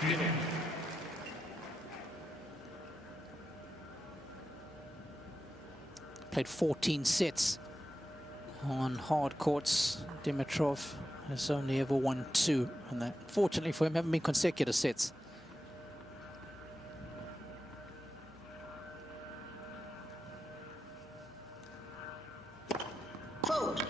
15. Played 14 sets on hard courts. Dimitrov has only ever won 2, and that, fortunately for him, haven't been consecutive sets. Vote.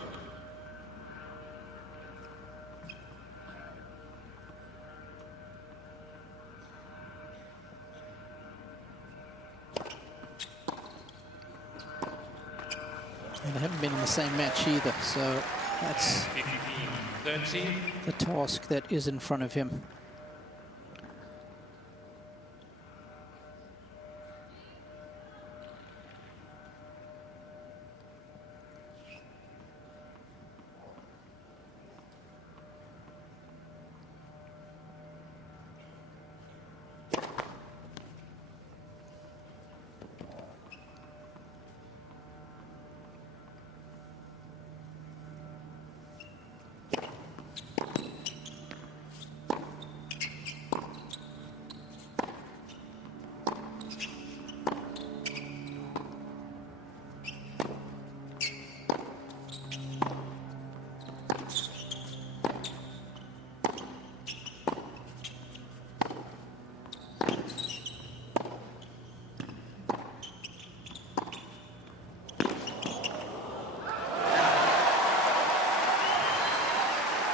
And they haven't been in the same match either, so that's 13. the task that is in front of him.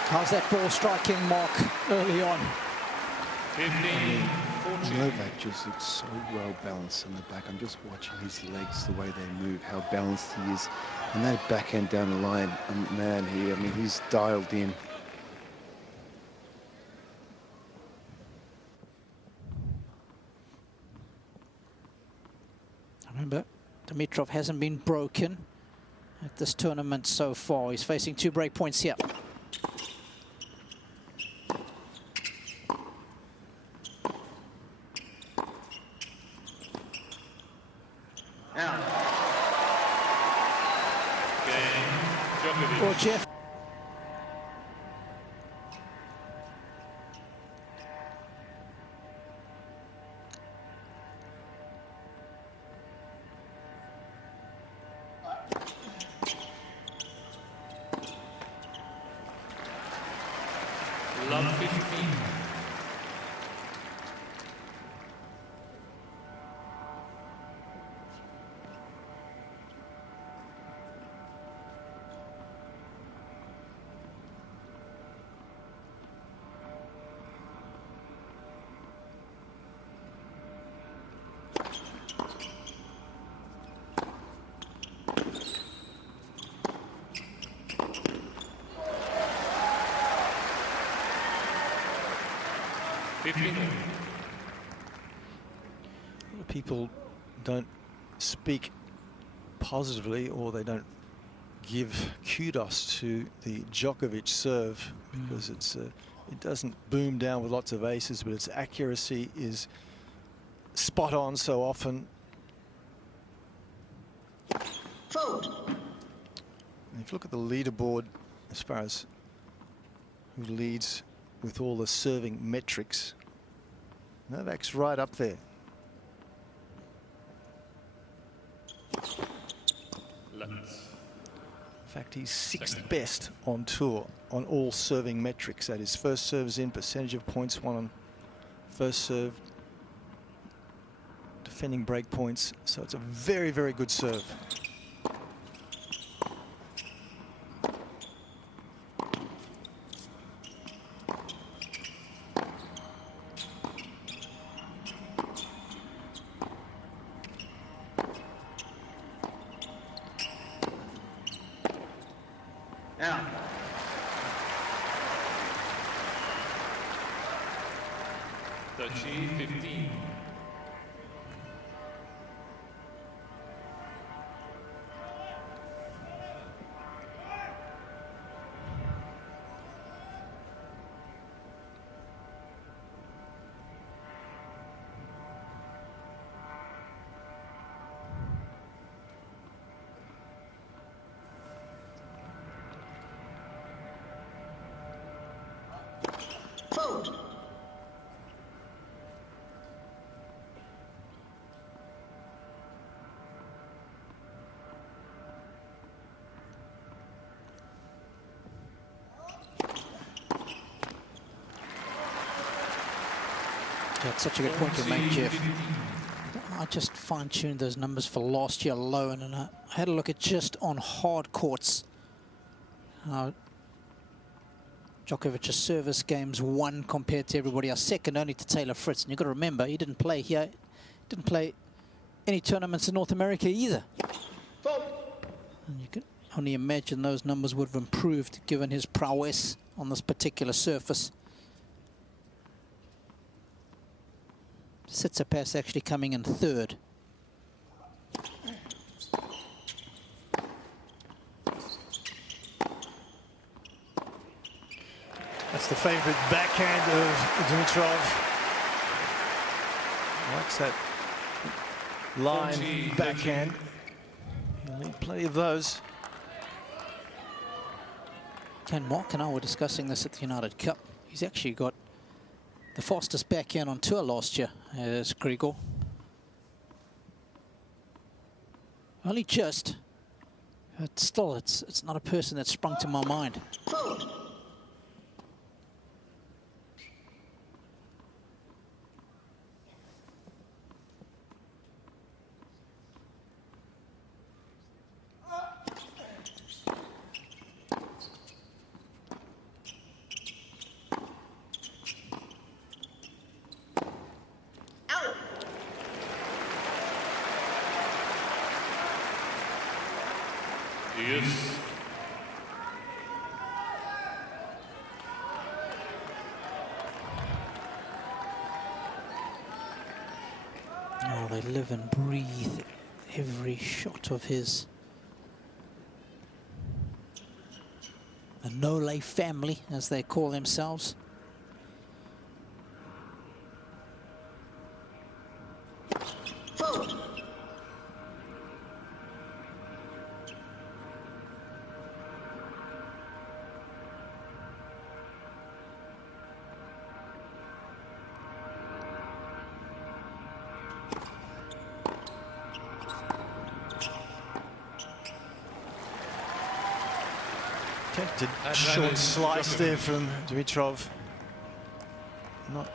How's that ball striking, Mark, early on? 15. 14. Novak just looks so well balanced on the back. I'm just watching his legs, the way they move, how balanced he is. And that backhand down the line, man, I mean, he's dialed in. Remember, Dimitrov hasn't been broken at this tournament so far. He's facing 2 break points here. Or Jeff. Love 15. People don't speak positively, or they don't give kudos to the Djokovic serve, because it doesn't boom down with lots of aces, but its accuracy is spot on so often. Vote. And if you look at the leaderboard as far as who leads with all the serving metrics, Novak's right up there. In fact, he's 6th best on tour on all serving metrics. That is first serves in, percentage of points won on first serve, defending break points. So it's a very, very good serve. Out. 13-15. Vote. That's such a good point to make, Jeff. I just fine-tuned those numbers for last year alone, and I had a look at just on hard courts. Djokovic's service games won compared to everybody else, second only to Taylor Fritz. And you've got to remember, he didn't play here, didn't play any tournaments in North America either. And you can only imagine those numbers would have improved given his prowess on this particular surface. Tsitsipas actually coming in third. That's the favourite backhand of Dimitrov. Likes that line backhand. He'll need plenty of those. And Mark and I were discussing this at the United Cup. He's actually got the fastest backhand on tour last year as Grigor. Only just, but still, it's not a person that sprung to my mind. Fault. Out. Yes. Oh, they live and breathe every shot of his. The Nole family, as they call themselves. Fault. Tempted Advantage, short slice Djokovic. there from Dimitrov. Not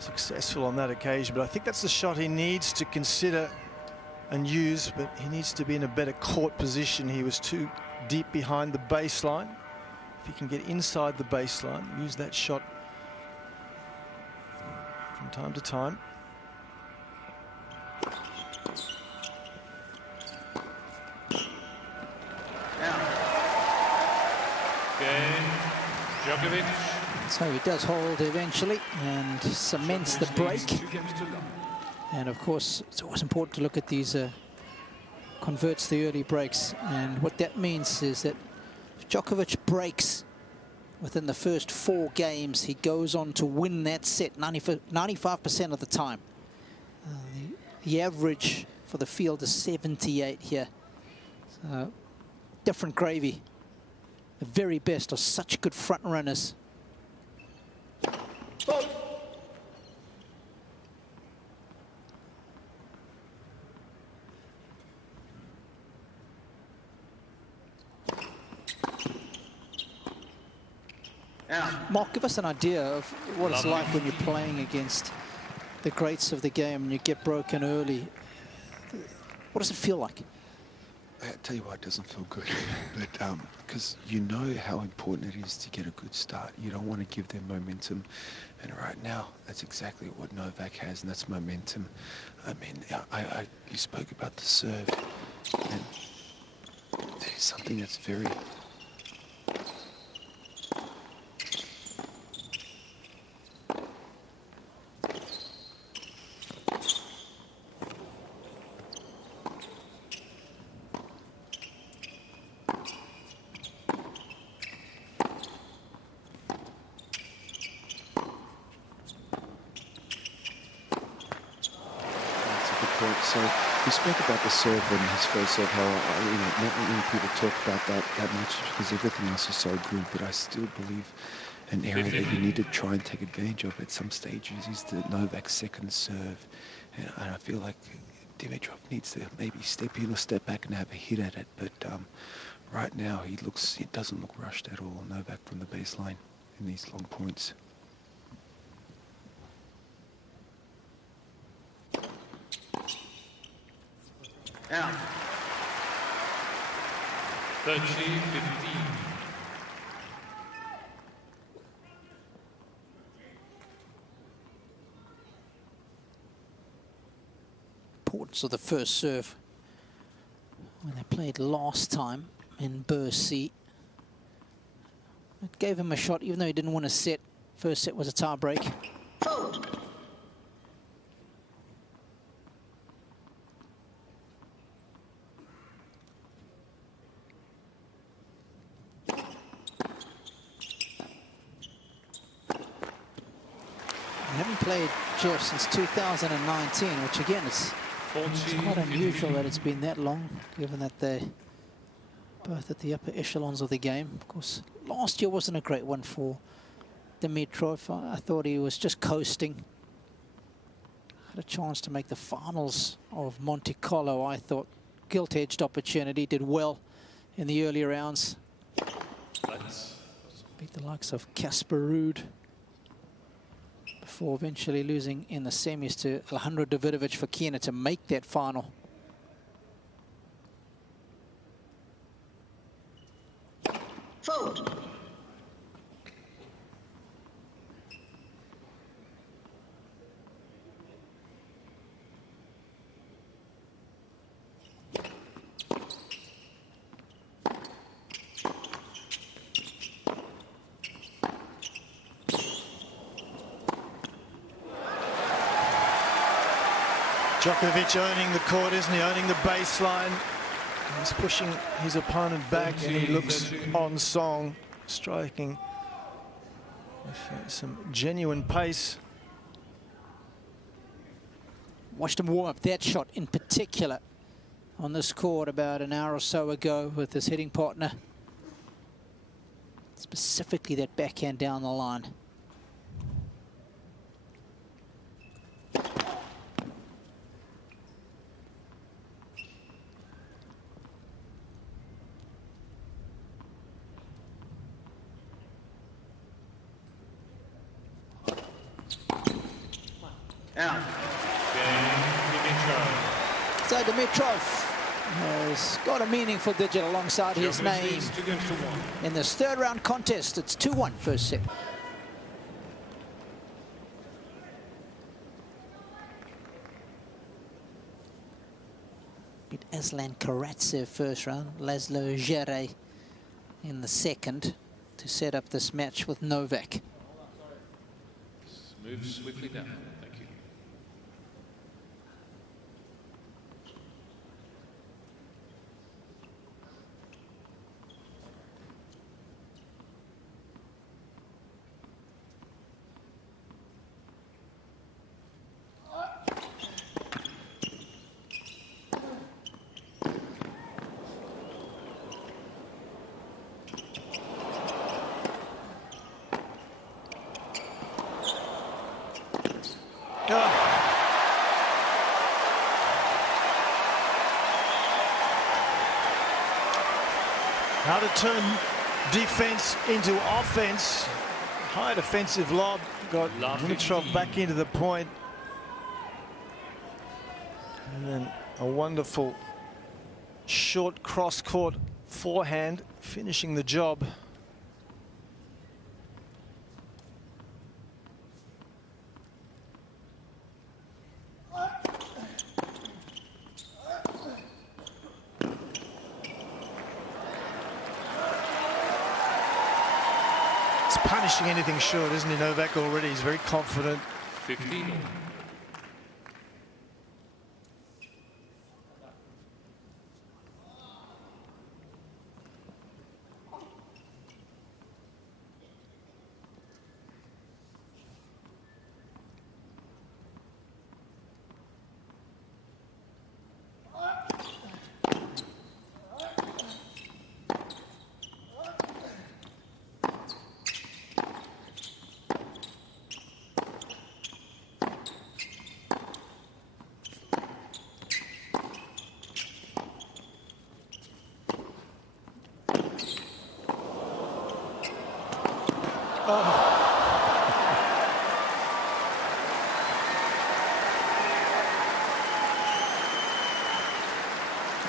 successful on that occasion, but I think that's the shot he needs to consider and use, but he needs to be in a better court position. He was too deep behind the baseline. If he can get inside the baseline, use that shot from time to time. Game. Djokovic. So he does hold eventually and cements the break. 2 games to love. And of course, it's always important to look at these converts the early breaks. And what that means is that if Djokovic breaks within the first 4 games, he goes on to win that set 95% of the time. The average for the field is 78 here. So, different gravy. The very best are such good front runners. Out. Mark, give us an idea of what it's like when you're playing against the greats of the game and you get broken early. What does it feel like? I tell you why it doesn't feel good, but because you know how important it is to get a good start. You don't want to give them momentum, and right now that's exactly what Novak has, and that's momentum. I mean, you spoke about the serve, and there's something that's very So we spoke about the serve and his first serve, how not many people talk about that much because everything else is so good. But I still believe an area that you need to try and take advantage of at some stages is the Novak second serve, and I feel like Dimitrov needs to maybe step in or step back and have a hit at it. But right now he doesn't look rushed at all. Novak from the baseline in these long points. Out. 30-15. Importance of the first serve when they played last time in Bercy. It gave him a shot, even though he didn't win a set. First set was a tie break. Fault. They haven't played Jeff since 2019, which again it's quite unusual that it's been that long, given that they're both at the upper echelons of the game. Of course, last year wasn't a great one for Dimitrov. I thought he was just coasting. Had a chance to make the finals of Monte Carlo. I thought gilt-edged opportunity, did well in the early rounds. Beat the likes of Casper Ruud before eventually losing in the semis to Alejandro Davidovich Fokina to make that final. Fault. Djokovic owning the court, isn't he? Owning the baseline. He's pushing his opponent back, and he looks on song, striking with some genuine pace. Watched him warm up that shot in particular on this court about an hour or so ago with his hitting partner. Specifically that backhand down the line. Out. So Dimitrov has got a meaningful digit alongside his name in this third round contest. It's 2-1 first set. Beat Aslan Karatsev first round, Laszlo Djere in the second to set up this match with Novak. Move swiftly down. Thank you. How to turn defense into offense. High defensive lob, got Dimitrov back into the point. And then a wonderful short cross-court forehand, finishing the job. Punishing anything short, isn't he, Novak? Already he's very confident. 15.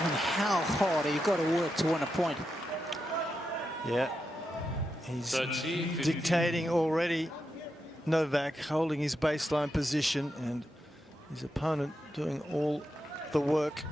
And how hard have you got to work to win a point? Yeah. He's 30, 15. dictating already. Novak holding his baseline position and his opponent doing all the work.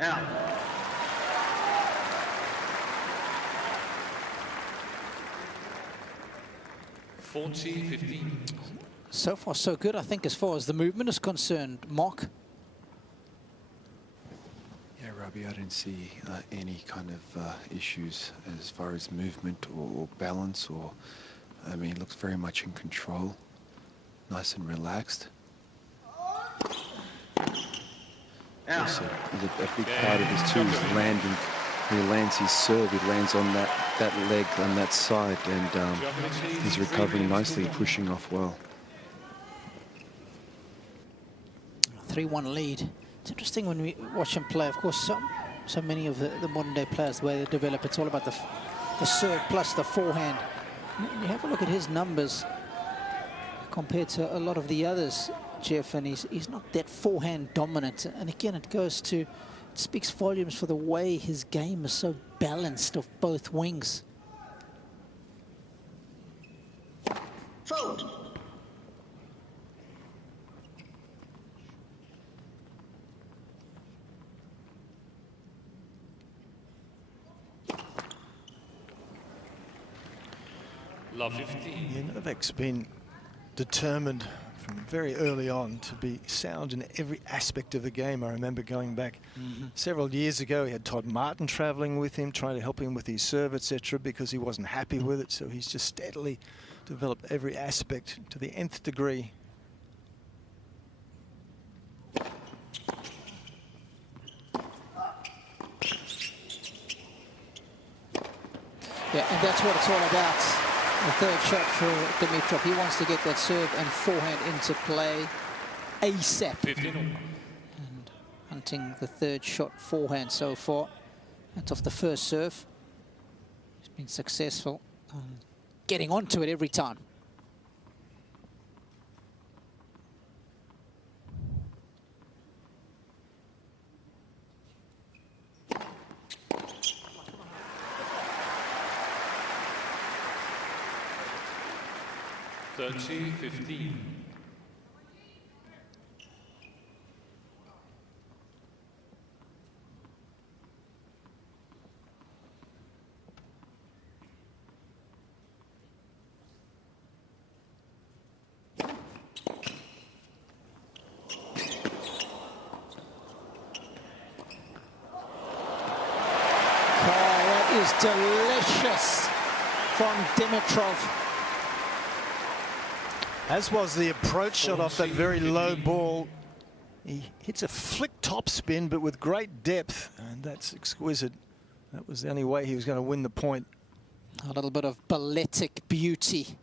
Out. Forty, 15. So far, so good, I think, as far as the movement is concerned. Mark? Yeah, Robbie, I didn't see any kind of issues as far as movement or balance or, I mean, he looks very much in control, nice and relaxed. Out. Also, a big part of his too is landing. When he lands his serve, he lands on that leg on that side, and he's recovering nicely, pushing off well. 3-1 lead. It's interesting when we watch him play. Of course, so many of the modern day players, the way they develop, it's all about the serve plus the forehand. You have a look at his numbers compared to a lot of the others, Jeff, and he's not that forehand dominant. And again, it speaks volumes for the way his game is so balanced of both wings. Fault. Love 15. Yeah, Novak's been determined from very early on to be sound in every aspect of the game. I remember going back several years ago, he had Todd Martin traveling with him, trying to help him with his serve, etc., because he wasn't happy with it. So he's just steadily developed every aspect to the nth degree. Yeah, and that's what it's all about. The third shot for Dimitrov. He wants to get that serve and forehand into play ASAP. 15. And hunting the third shot forehand so far. That's off the first serve. He's been successful getting onto it every time. Thirty, 15. That is delicious from Dimitrov. As was the approach shot off that very low ball. He hits a flick top spin, but with great depth, and that's exquisite. That was the only way he was going to win the point. A little bit of balletic beauty.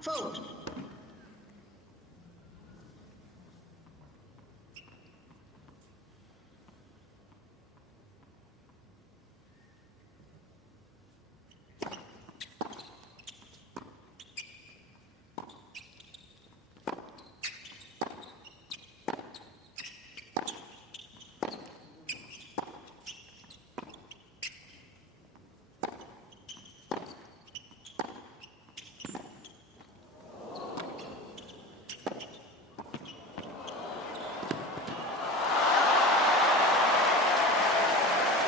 Fault.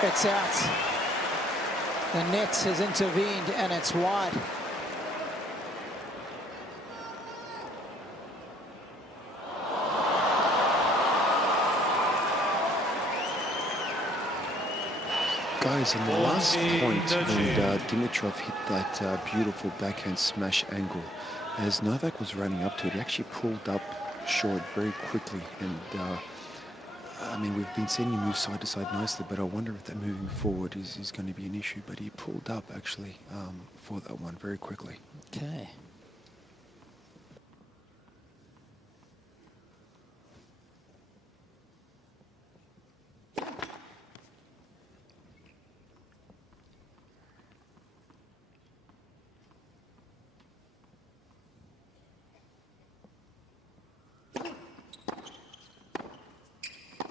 It's out. The net has intervened and it's wide. Guys, in the last point when Dimitrov hit that beautiful backhand smash angle, as Novak was running up to it, he actually pulled up short very quickly. And I mean, we've been seeing him move side to side nicely, but I wonder if that moving forward is going to be an issue. But he pulled up actually for that one very quickly. Okay.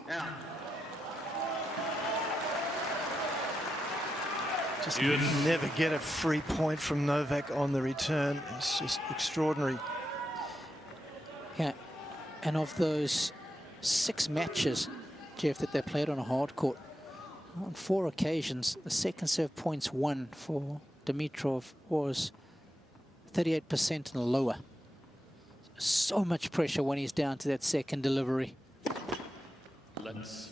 Out. Just Yes. never get a free point from Novak on the return. It's just extraordinary. Yeah, and of those 6 matches, Jeff, that they played on a hard court, on 4 occasions, the second serve points won for Dimitrov was 38% and lower. So much pressure when he's down to that second delivery. Let's.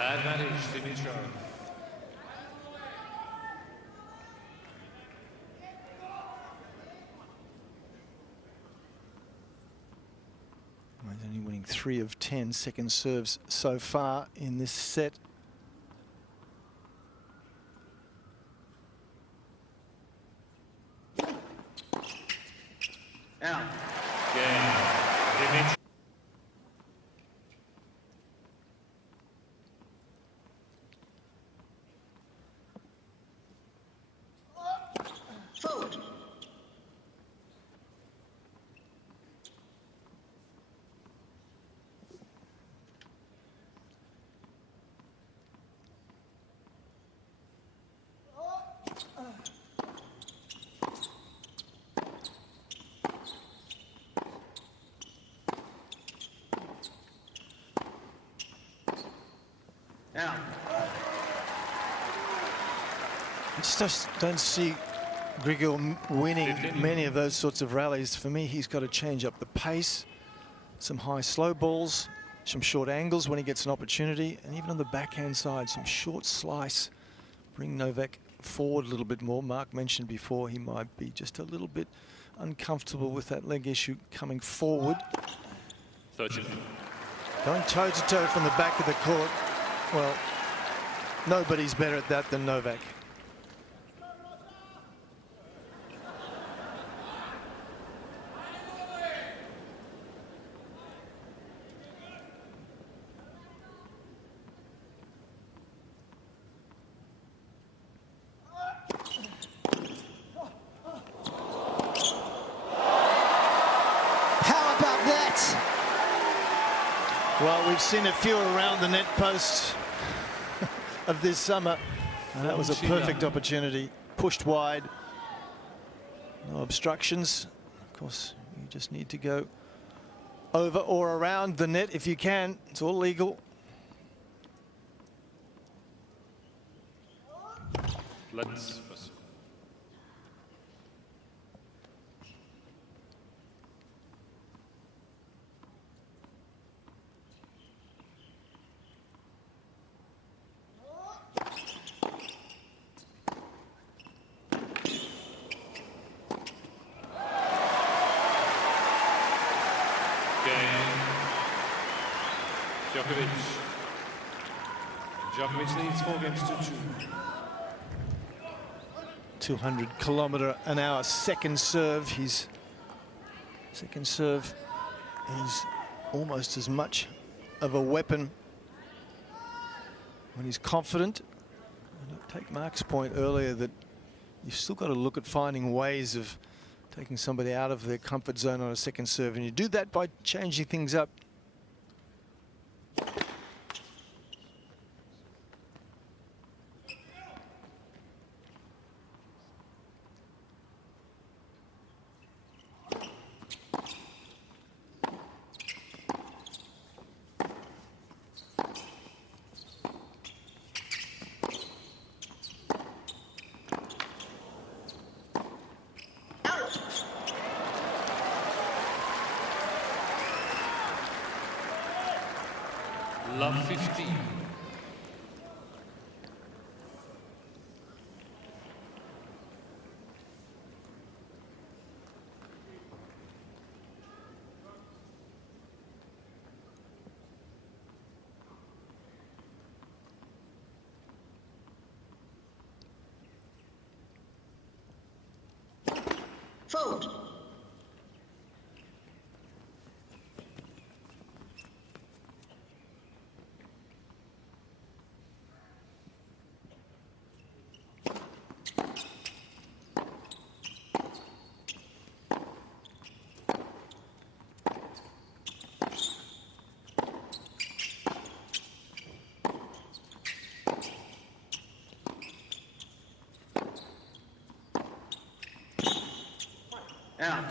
Advantage, Dimitrov. He's only winning 3 of 10 second serves so far in this set. Out. Game. Dimitrov. Fault. Out. I just don't see Grigor winning many of those sorts of rallies. For me, he's got to change up the pace, some high slow balls, some short angles when he gets an opportunity, and even on the backhand side, some short slice. Bring Novak forward a little bit more. Mark mentioned before he might be just a little bit uncomfortable with that leg issue coming forward. 13. Going toe-to-toe from the back of the court. Well, nobody's better at that than Novak. How about that? Well, we've seen a few around the net post of this summer, and that was a perfect opportunity. Pushed wide, no obstructions. Of course, you just need to go over or around the net if you can. It's all legal. Let's. Djokovic. Djokovic leads 4 games to 2. 200-kilometer-an-hour second serve. His second serve is almost as much of a weapon when he's confident. And I take Mark's point earlier that you've still got to look at finding ways of taking somebody out of their comfort zone on a second serve, and you do that by changing things up. Love 15. Fold. Out.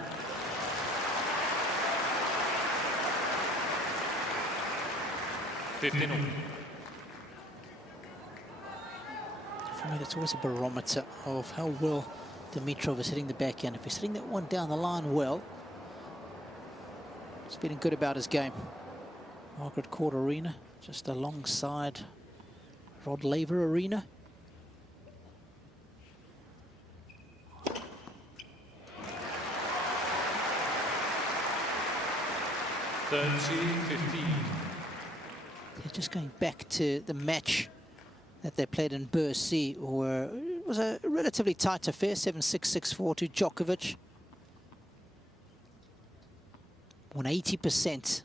Fifteen. For me, that's always a barometer of how well Dimitrov is hitting the backhand. If he's hitting that one down the line well, he's feeling good about his game. Margaret Court Arena, just alongside Rod Laver Arena. They're just going back to the match that they played in Bercy, where it was a relatively tight affair, 7-6, 6-4 to Djokovic. Won 80%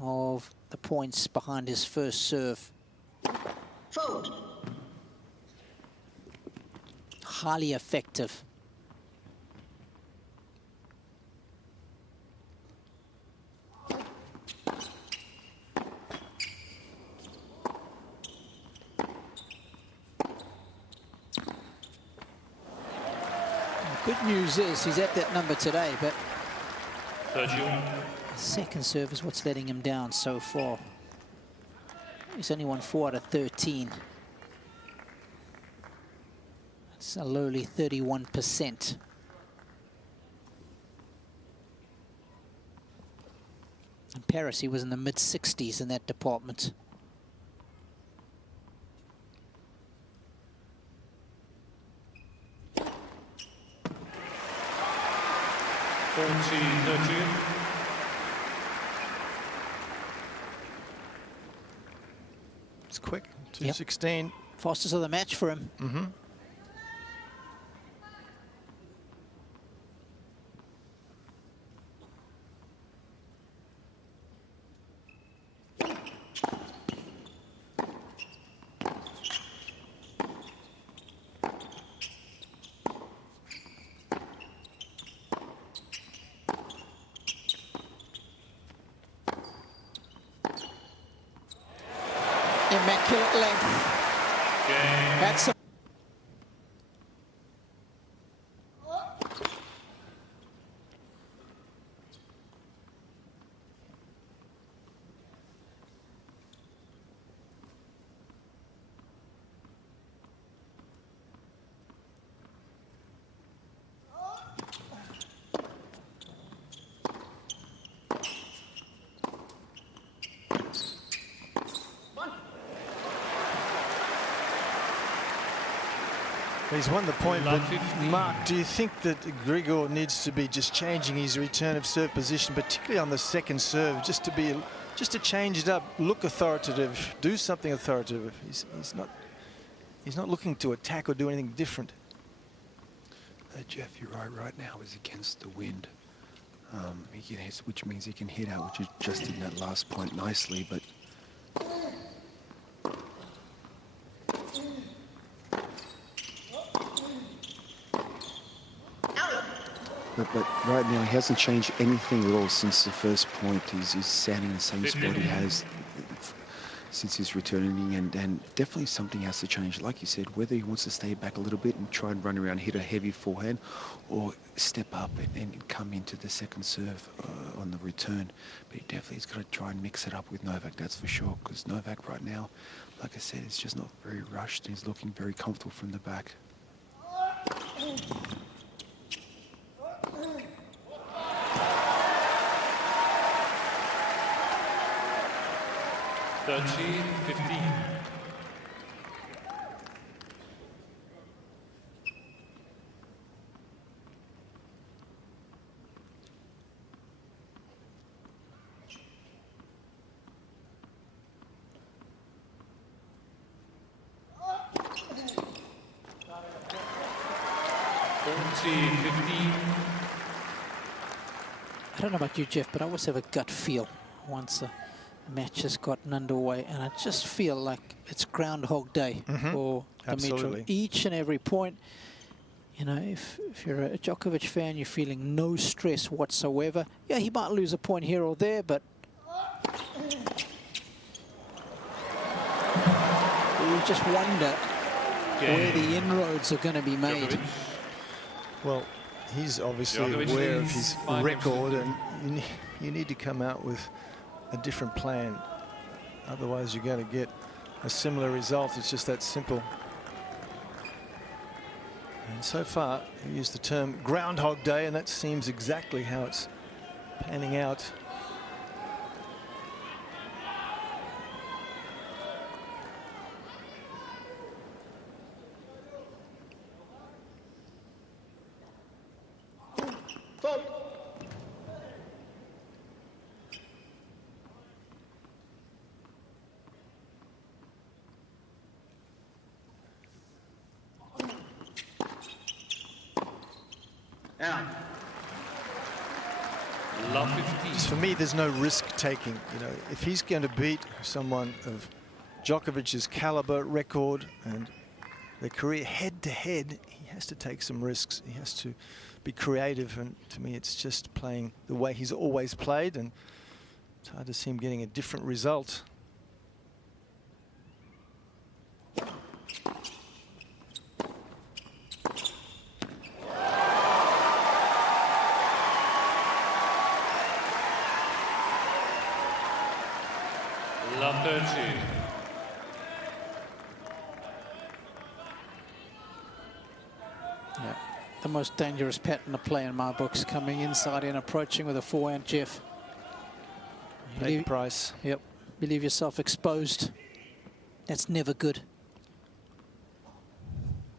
of the points behind his first serve. Fold. Highly effective. Good news is he's at that number today, but 31. the second serve is what's letting him down so far. He's only won 4 out of 13. That's a lowly 31%. In Paris, he was in the mid-60s in that department. 13. It's quick. Yep. 216. Fastest of the match for him. Mm-hmm. Immaculate length. Game. That's a He's won the point, Love but 15. Mark, do you think that Grigor needs to be just changing his return of serve position, particularly on the second serve, just to change it up, look authoritative, do something authoritative? He's not looking to attack or do anything different. Jeff, you're right. Right now is against the wind, he can hit, which means he can hit out, which is just in that last point nicely, but. But right now, he hasn't changed anything at all since the first point. He's standing in the same spot he has since he's returning, and definitely something has to change. Like you said, whether he wants to stay back a little bit and try and run around, hit a heavy forehand, or step up and come into the second serve on the return. But he definitely has got to try and mix it up with Novak, that's for sure, because Novak right now, like I said, is just not very rushed. He's looking very comfortable from the back. 30-15. I don't know about you, Jeff, but I always have a gut feel once a match has gotten underway, and I just feel like it's Groundhog Day for Dimitrov. Absolutely. Each and every point, you know, if you're a Djokovic fan, you're feeling no stress whatsoever. Yeah, he might lose a point here or there, but you just wonder where the inroads are going to be made. Djokovic. Well, he's obviously Djokovic aware of leads his 5 record, games and you need to come out with a different plan. Otherwise, you're going to get a similar result. It's just that simple. And so far, you used the term Groundhog Day, and that seems exactly how it's panning out. Love 15. For me, there's no risk taking. You know, if he's going to beat someone of Djokovic's caliber, record, and their career head to head, he has to take some risks. He has to be creative, and to me, it's just playing the way he's always played, and it's hard to see him getting a different result. Love 30. Yeah, the most dangerous pattern to play in my books, coming inside and approaching with a forehand, Jeff. Big price. Yep, believe yourself exposed. That's never good.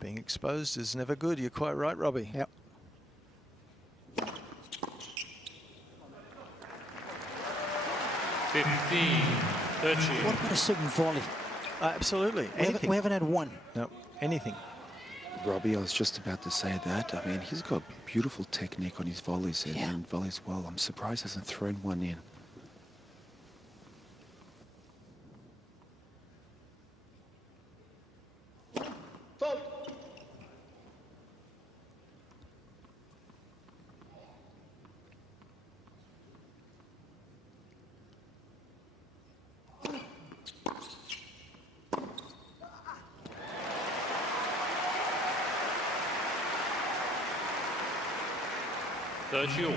Being exposed is never good. You're quite right, Robbie. Yep. What about a certain volley? Absolutely. We haven't had one. No, anything. Robbie, I was just about to say that. I mean, he's got beautiful technique on his volleys and volleys well. I'm surprised he hasn't thrown one in. Sergio.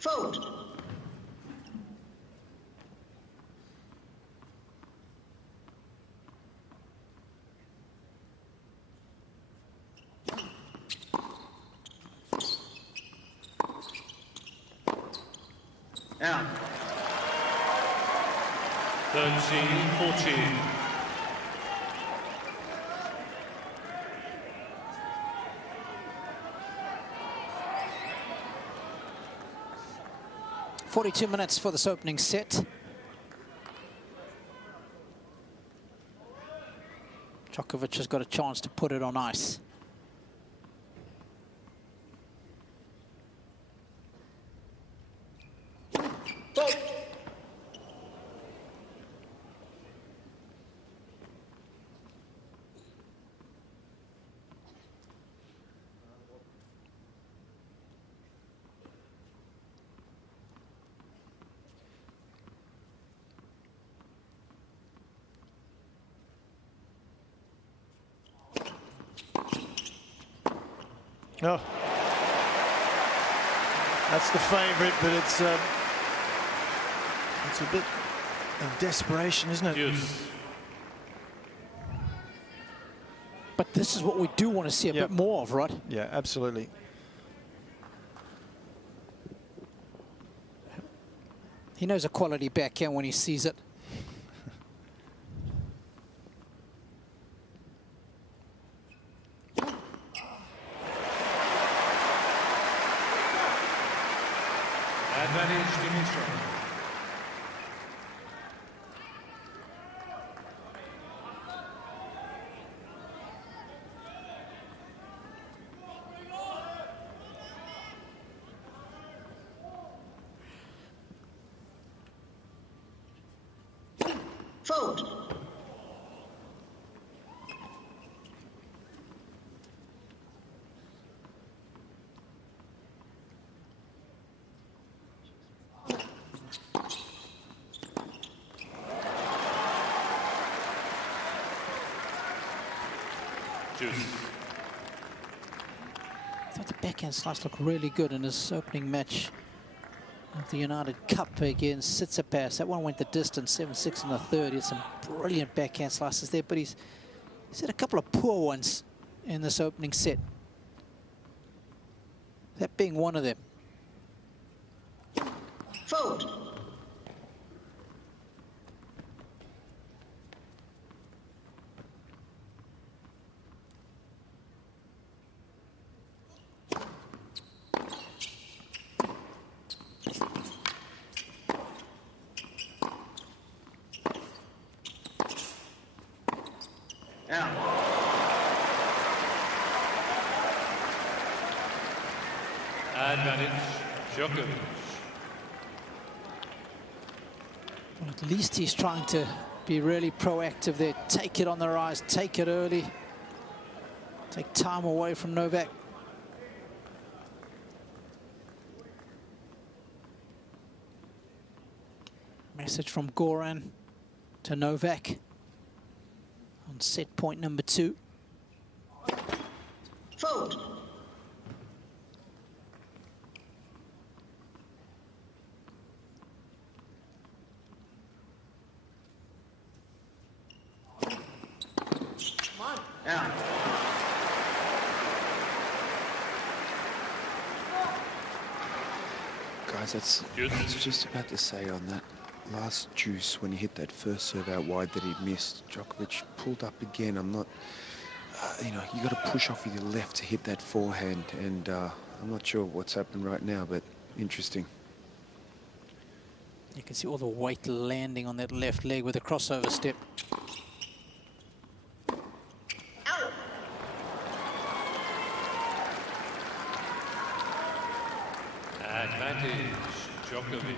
Fault. Out. 13-14. "42 minutes for this opening set. Djokovic has got a chance to put it on ice. Oh, That's the favourite, but it's a bit of desperation, isn't it? Deuce. But this is what we do want to see a Yep. bit more of, right? Yeah, absolutely. He knows a quality backhand when he sees it. Advantage Dimitrov. Fold. Deuce. I thought the backhand slice looked really good in his opening match of the United Cup against Tsitsipas. That one went the distance, 7-6 in the third. He had some brilliant backhand slices there, but he's had a couple of poor ones in this opening set. That being one of them. Fold. Out. Advantage Djokovic. Well, at least he's trying to be really proactive there. Take it on the rise, take it early. Take time away from Novak. Message from Goran to Novak on set point number 2. Fold. Out. Guys, Deuce. I was just about to say on that last deuce when he hit that first serve out wide that he missed. Djokovic pulled up again. I'm not, you know, you got to push off with your left to hit that forehand, and I'm not sure what's happened right now, but interesting. You can see all the weight landing on that left leg with a crossover step. Out. Advantage Djokovic.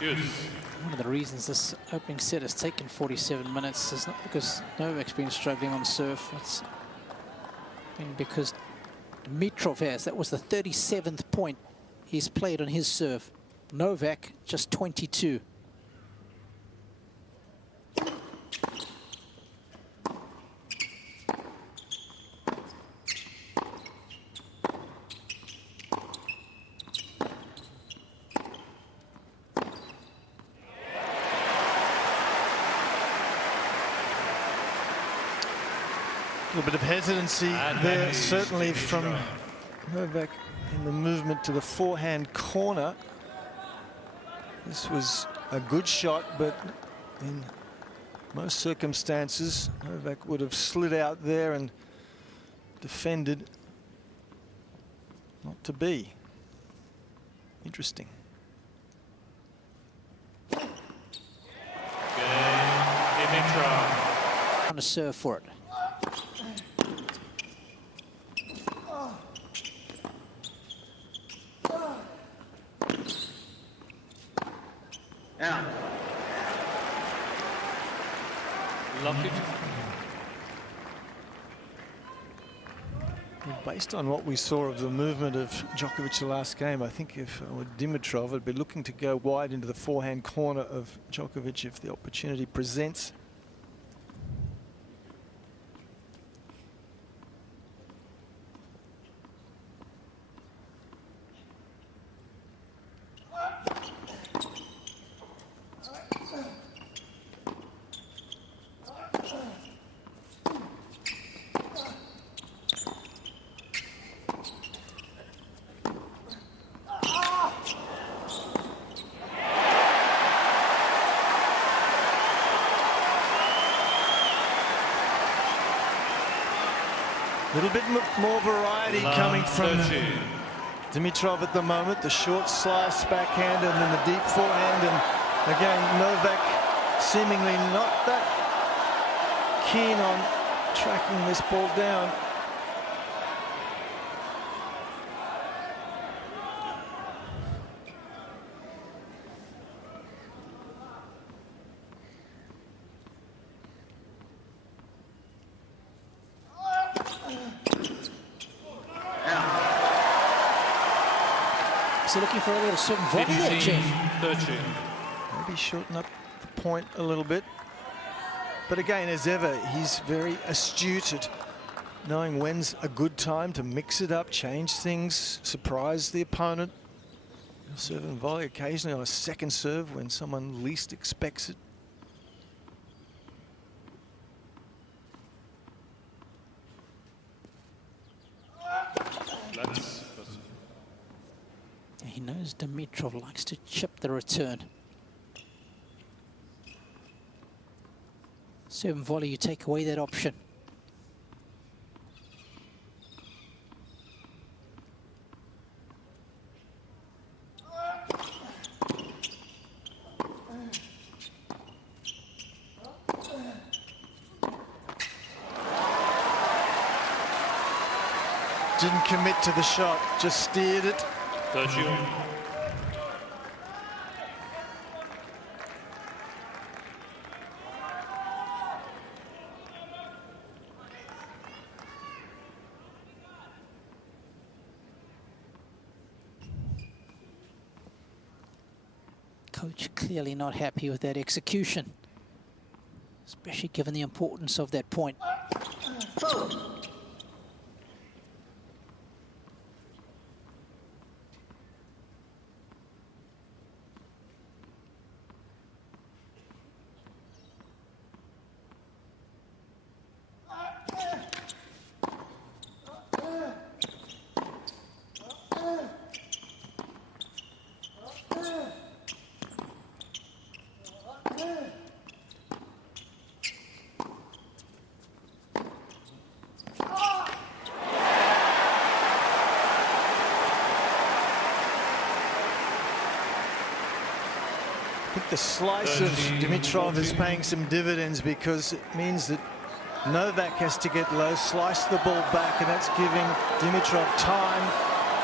Deuce. One of the reasons this opening set has taken 47 minutes is not because Novak's been struggling on serve. It's been because Dimitrov has. That was the 37th point he's played on his serve. Novak just 22. A little bit of hesitancy there, certainly from Novak in the movement to the forehand corner. This was a good shot, but in most circumstances, Novak would have slid out there and defended. Not to be. Interesting. Game Dimitrov. On a serve for it. Out. Love 50. Based on what we saw of the movement of Djokovic the last game, I think if I were Dimitrov, I'd be looking to go wide into the forehand corner of Djokovic if the opportunity presents. A little bit more variety coming from Dimitrov at the moment. The short slice backhand and then the deep forehand. And again, Novak seemingly not that keen on tracking this ball down. So looking for a little certain volley there, Jeff. 13. Maybe shorten up the point a little bit. But again, as ever, he's very astute at knowing when's a good time to mix it up, change things, surprise the opponent. He'll serve and volley occasionally on a second serve when someone least expects it. He knows Dimitrov likes to chip the return. Serve and volley, you take away that option. Didn't commit to the shot, just steered it. 13. Coach clearly not happy with that execution, especially given the importance of that point. Fault. I think the slice of Dimitrov is paying some dividends because it means that Novak has to get low, slice the ball back, and that's giving Dimitrov time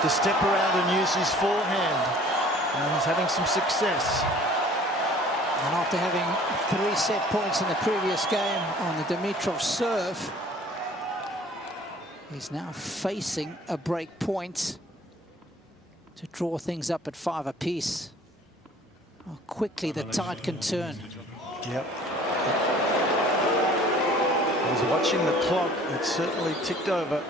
to step around and use his forehand. And he's having some success. And after having 3 set points in the previous game on the Dimitrov serve, he's now facing a break point to draw things up at 5 apiece. How quickly the tide can turn. Yep. I was watching the clock. It certainly ticked over.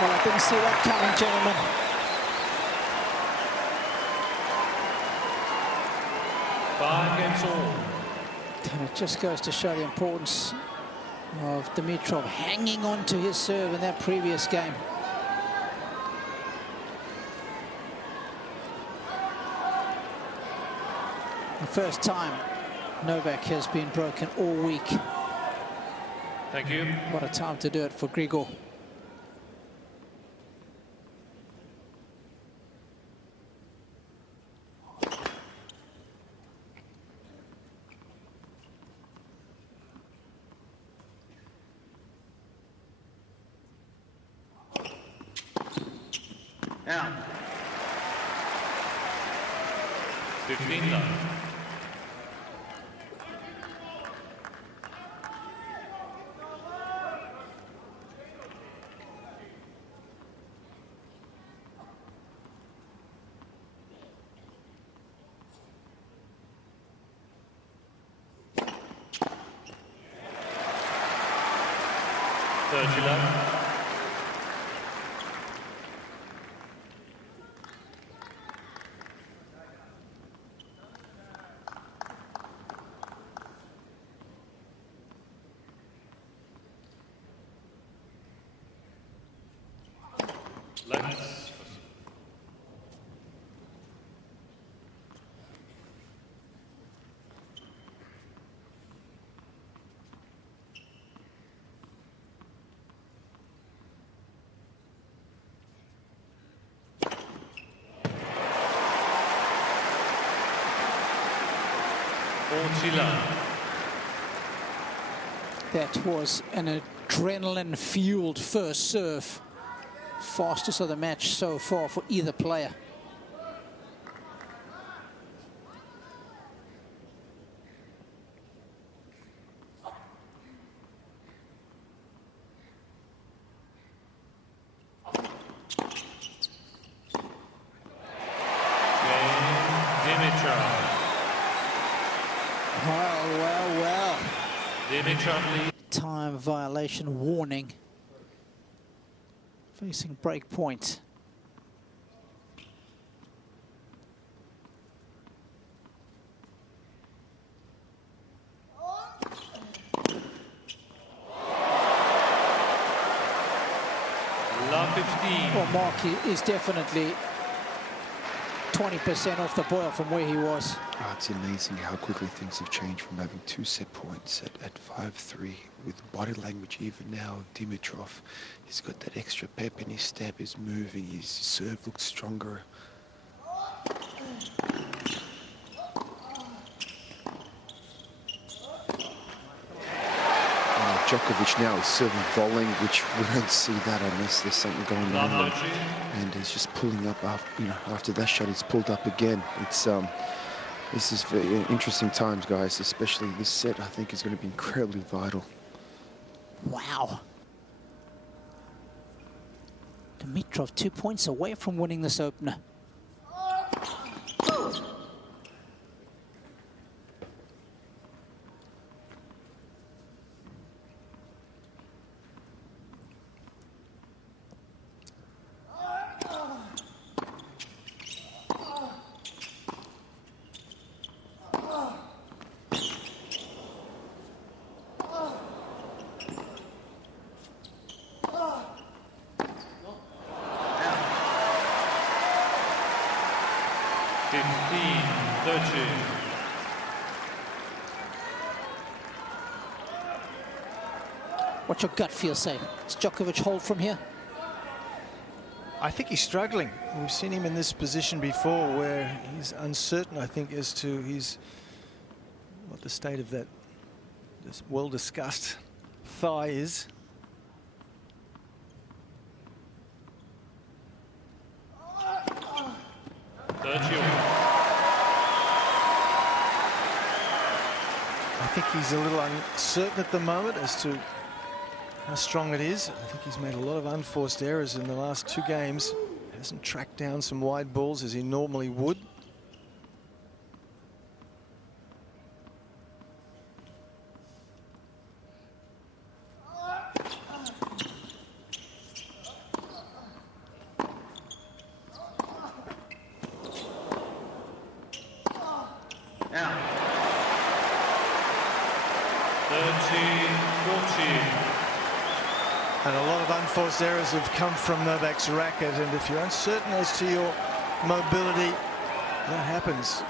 Well, I didn't see that coming, gentlemen. Five games all. And it just goes to show the importance of Dimitrov hanging on to his serve in that previous game. The first time Novak has been broken all week. Thank you. What a time to do it for Grigor. Out. 15 love. Let's. That was an adrenaline-fueled first serve. Fastest of the match so far for either player. Dimitrov. Well. Dimitrov lead. Time violation warning. Facing break point. Love 15. Well, Mark is definitely 20% off the boil from where he was. Oh, it's amazing how quickly things have changed from having 2 set points at 5-3 with body language. Even now, Dimitrov, he's got that extra pep in his step, he's moving, his serve looks stronger. Djokovic now is serving volleying, which we don't see that unless there's something going on. And he's just pulling up after, after that shot, he's pulled up again. It's this is very interesting times, guys. Especially this set, I think, is going to be incredibly vital. Wow. Dimitrov 2 points away from winning this opener. Vote. What's your gut feel say? Does Djokovic hold from here? I think he's struggling. We've seen him in this position before where he's uncertain, I think, as to what the state of that this well-discussed thigh is. I think he's a little uncertain at the moment as to how strong it is. I think he's made a lot of unforced errors in the last 2 games. Hasn't tracked down some wide balls as he normally would. And a lot of unforced errors have come from Novak's racket, and if you're uncertain as to your mobility, that happens.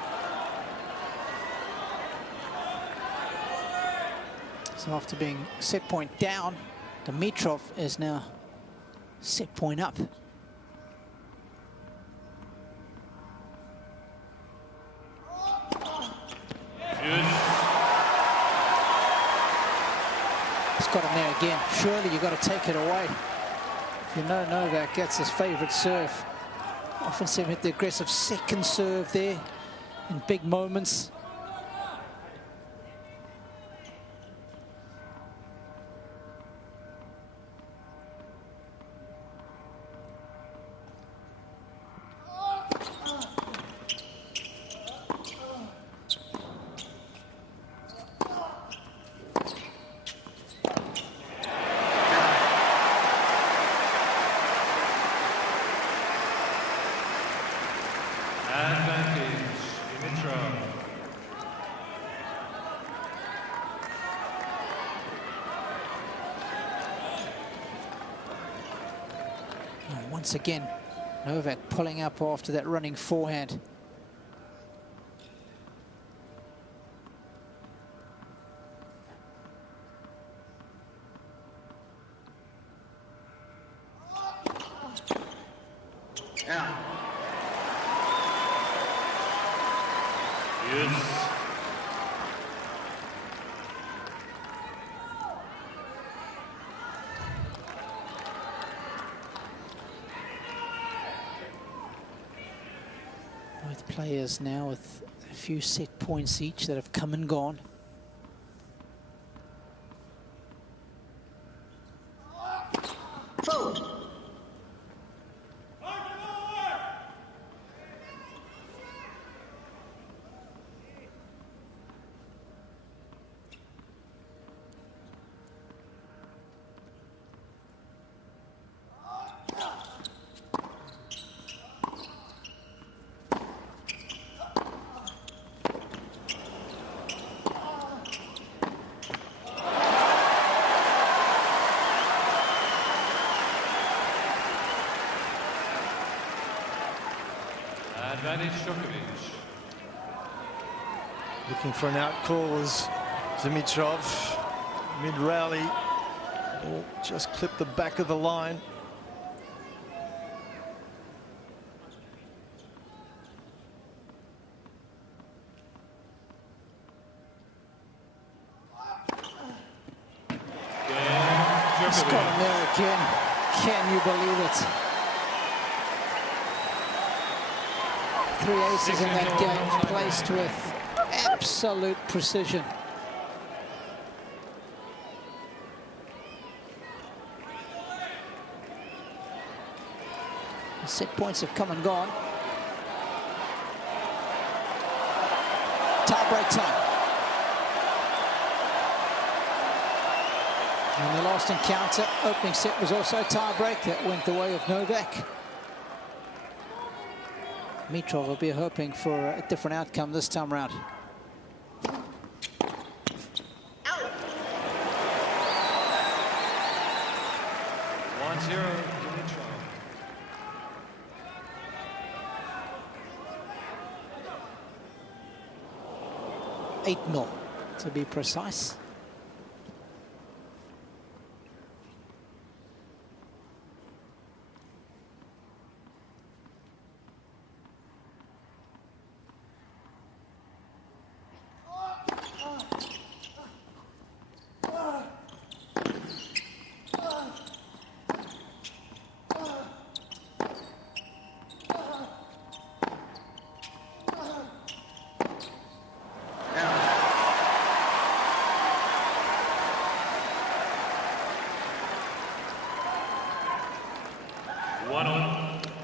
So after being set point down, Dimitrov is now set point up. He's got him there again. Surely you've got to take it away. If you know Novak gets his favourite serve. Often see him hit the aggressive second serve there in big moments. Advantage, Dimitrov. And once again, Novak pulling up after that running forehand. Out. Yes. Both players now with a few set points each that have come and gone. Fault. Advantage, Djokovic. Looking for an out call was Dimitrov. Mid-rally, ball just clipped the back of the line. He's got him there again. Can you believe it? 3 aces in that game, placed with absolute precision. The set points have come and gone. Tie-break time. And the last encounter, opening set, was also tie-break. That went the way of Novak. Dimitrov will be hoping for a different outcome this time round. Out. 1-0, Dimitrov. Eight 0 to be precise.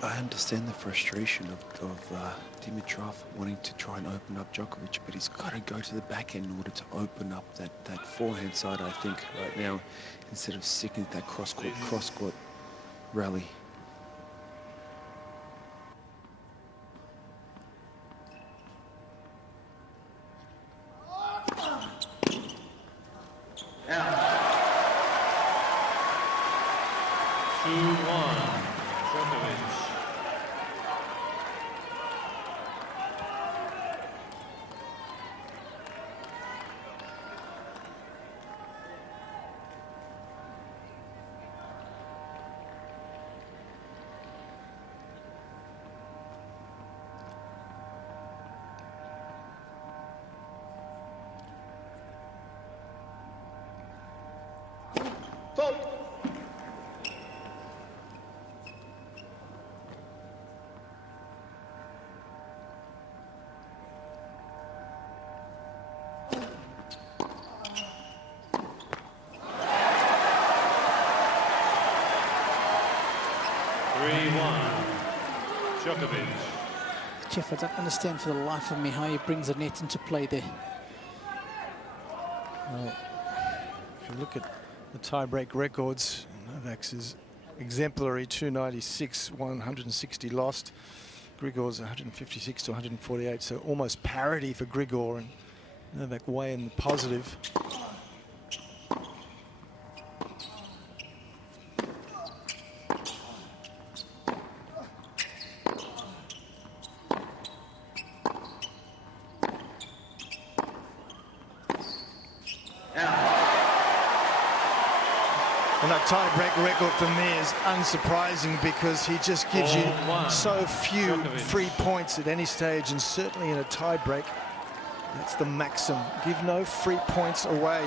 I understand the frustration of Dimitrov wanting to try and open up Djokovic, but he's got to go to the backhand in order to open up that forehand side, I think, right now, instead of sticking at that cross-court rally. Out. 2-1. Djokovic. Fault. Djokovic. Jeff, I don't understand for the life of me how he brings the net into play there. Well, if you look at the tie-break records, Novak's is exemplary, 296, 160 lost. Grigor's 156 to 148, so almost parity for Grigor, and Novak way in the positive. And that tie-break record for me is unsurprising because he just gives you so few free points at any stage, and certainly in a tie-break, that's the maxim. Give no free points away.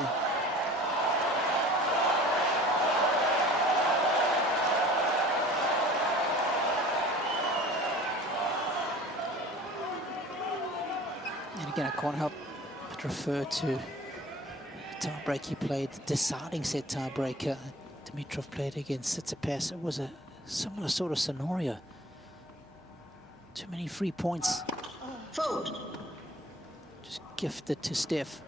And again, I can't help but refer to the tie-break he played, the deciding set tie-breaker Dimitrov played against Tsitsipas. It was a similar sort of scenario. Too many free points. Fault. Just gifted to Steph.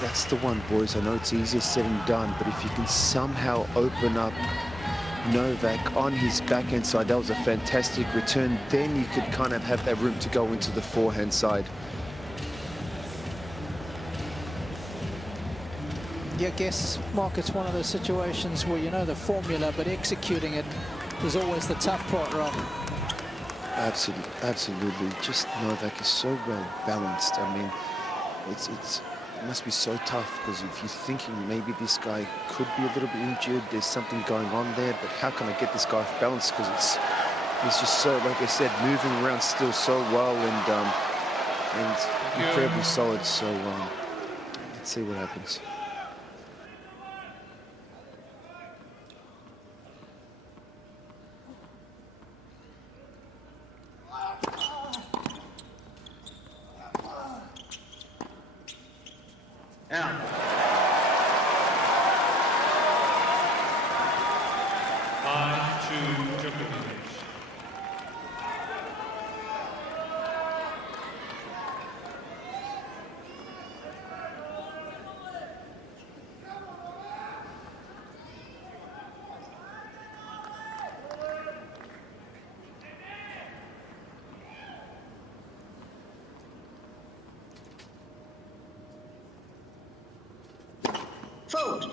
That's the one, boys. I know it's easier said than done, but if you can somehow open up Novak on his backhand side, that was a fantastic return. Then you could kind of have that room to go into the forehand side. Yeah, I guess, Mark, it's one of those situations where you know the formula, but executing it is always the tough part, Rob. Absolutely, absolutely. Just Novak is so well balanced. I mean, it must be so tough, because if you're thinking maybe this guy could be a little bit injured, there's something going on there, but how can I get this guy off balance? Because he's just so, like I said, moving around still so well and incredibly solid. So let's see what happens. Out. 5-2 Djokovic. Fault.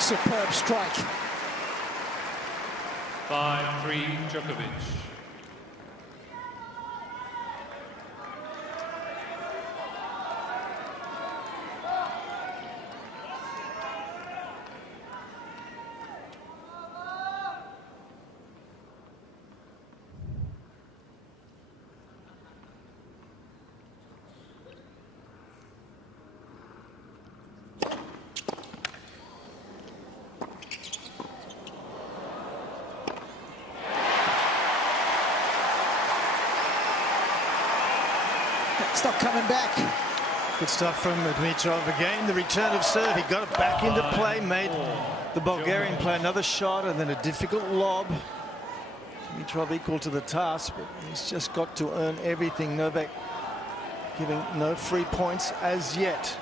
Superb strike. 5-3 Djokovic. It's not coming back. Good stuff from Dimitrov again. The return of serve, he got it back into play, made the Bulgarian play another shot and then a difficult lob. Dimitrov equal to the task, but he's just got to earn everything. Novak giving no free points as yet.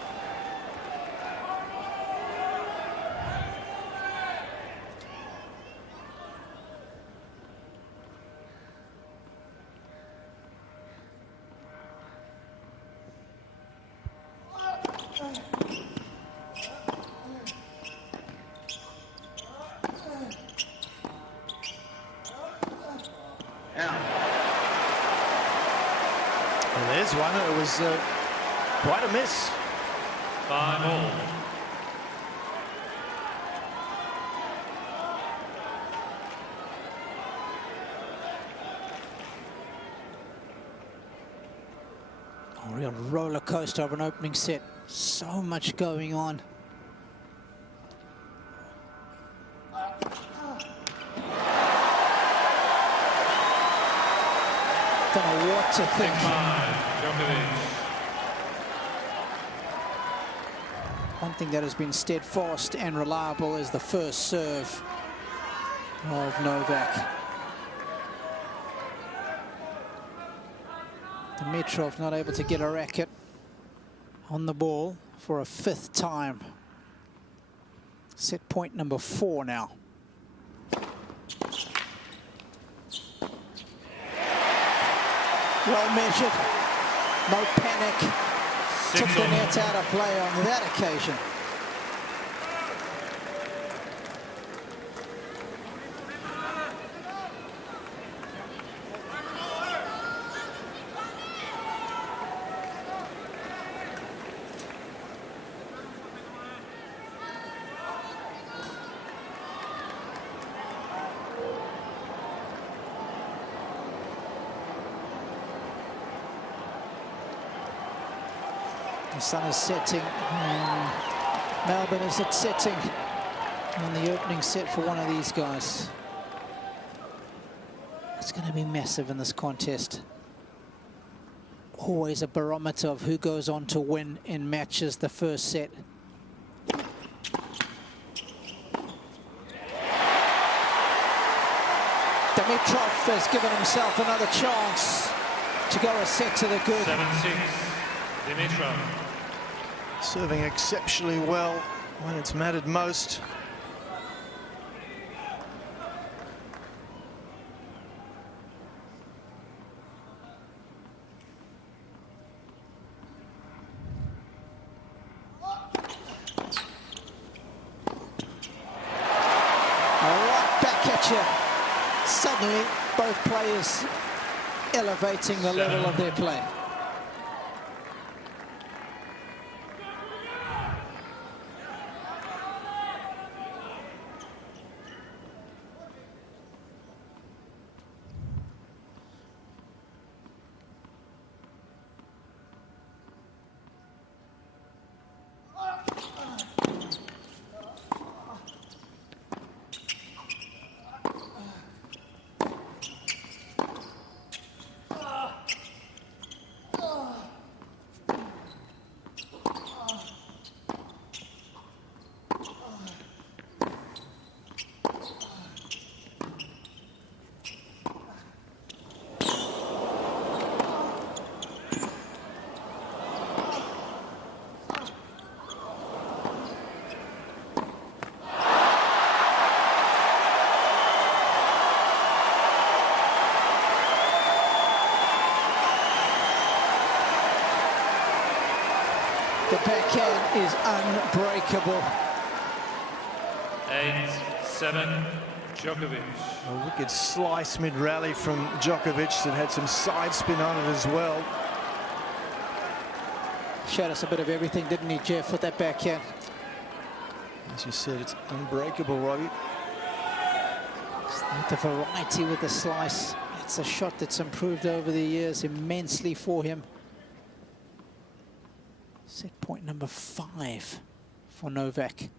And there's one. It was quite a miss. 5-all. A real roller coaster of an opening set. So much going on. Don't know what to think. 6-5, Djokovic. One thing that has been steadfast and reliable is the first serve of Novak. Dimitrov not able to get a racket on the ball for a 5th time. Set point number 4 now. Well measured, no panic. Took the net out of play on that occasion. The sun is setting, and Melbourne is at setting on the opening set for one of these guys. It's going to be massive in this contest. Always a barometer of who goes on to win in matches the first set. Dimitrov has given himself another chance to go a set to the good. 7-6, Dimitrov. Serving exceptionally well when it's mattered most. Right back at you. Suddenly, both players elevating the level of their play. The backhand is unbreakable. 8-7, Djokovic. A wicked slice mid-rally from Djokovic that had some side spin on it as well. Showed us a bit of everything, didn't he, Jeff, with that backhand? As you said, it's unbreakable, Robbie. The variety with the slice. It's a shot that's improved over the years immensely for him. Set point number 5 for Novak.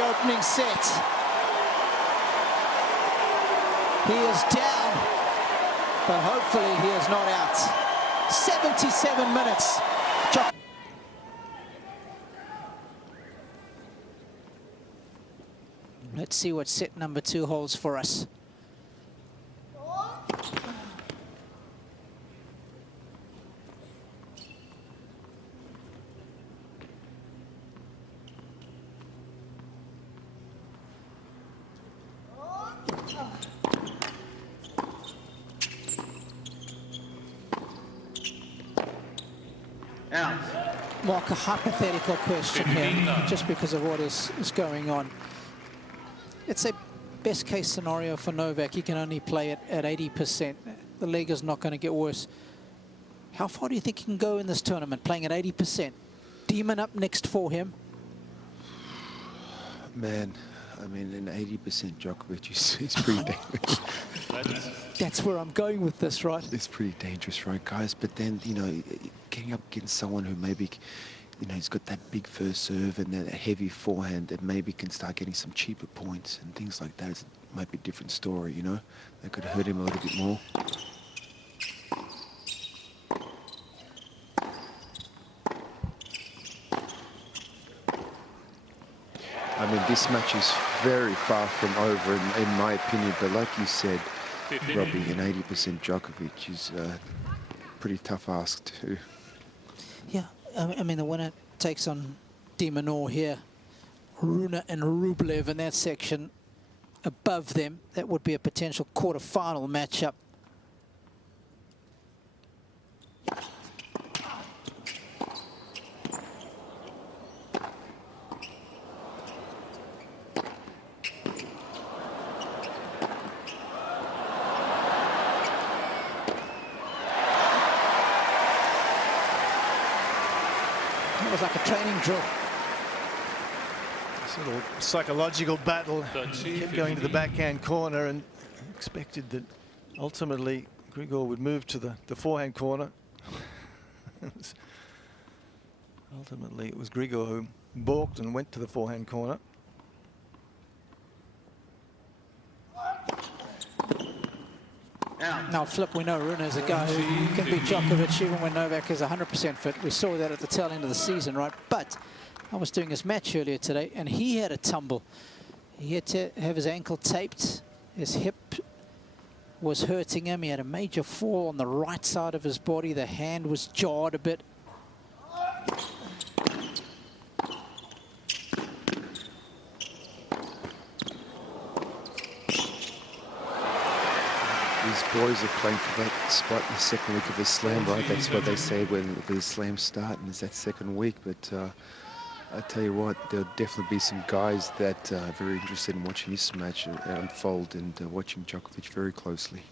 the opening set. He is down, but hopefully he is not out. 77 minutes. Let's see what set number 2 holds for us. Out. Mark, a hypothetical question here, just because of what is going on. It's a best case scenario for Novak. He can only play it at 80%. The leg is not going to get worse. How far do you think he can go in this tournament, playing at 80%? Demon up next for him. Man, I mean, an 80% Djokovic is pretty dangerous. That's where I'm going with this, right? It's pretty dangerous, right, guys? But then, you know, getting up against someone who maybe, you know, he's got that big first serve and that heavy forehand that maybe can start getting some cheaper points and things like that. It might be a different story, you know? That could hurt him a little bit more. I mean, this match is very far from over, in my opinion. But like you said, Robbie, an 80% Djokovic is a pretty tough ask too. Yeah, I mean, the winner takes on de Minaur here. Rune and Rublev in that section. Above them, that would be a potential quarter-final matchup. It was like a training drill. This little psychological battle. Kept going to the backhand corner and expected that ultimately Grigor would move to the forehand corner. Ultimately, it was Grigor who balked and went to the forehand corner. Now, Flip, we know Rune is a guy who can beat Djokovic even when Novak is 100% fit. We saw that at the tail end of the season, right? But I was doing his match earlier today, and he had a tumble. He had to have his ankle taped. His hip was hurting him. He had a major fall on the right side of his body. The hand was jarred a bit. These boys are playing for that spot in the second week of the slam, right? That's what they say when the slams start, and it's that second week. But I tell you what, there'll definitely be some guys that are very interested in watching this match unfold and watching Djokovic very closely.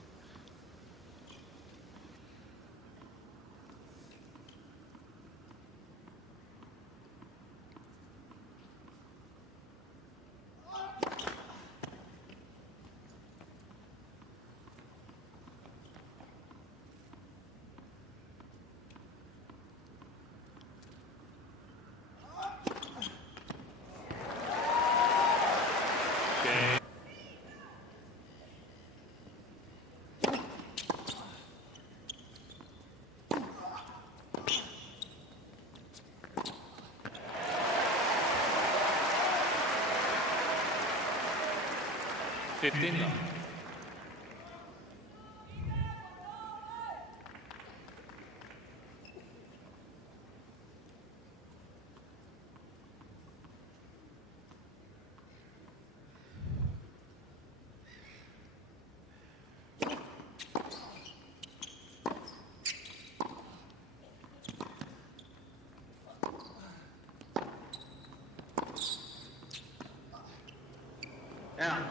Out.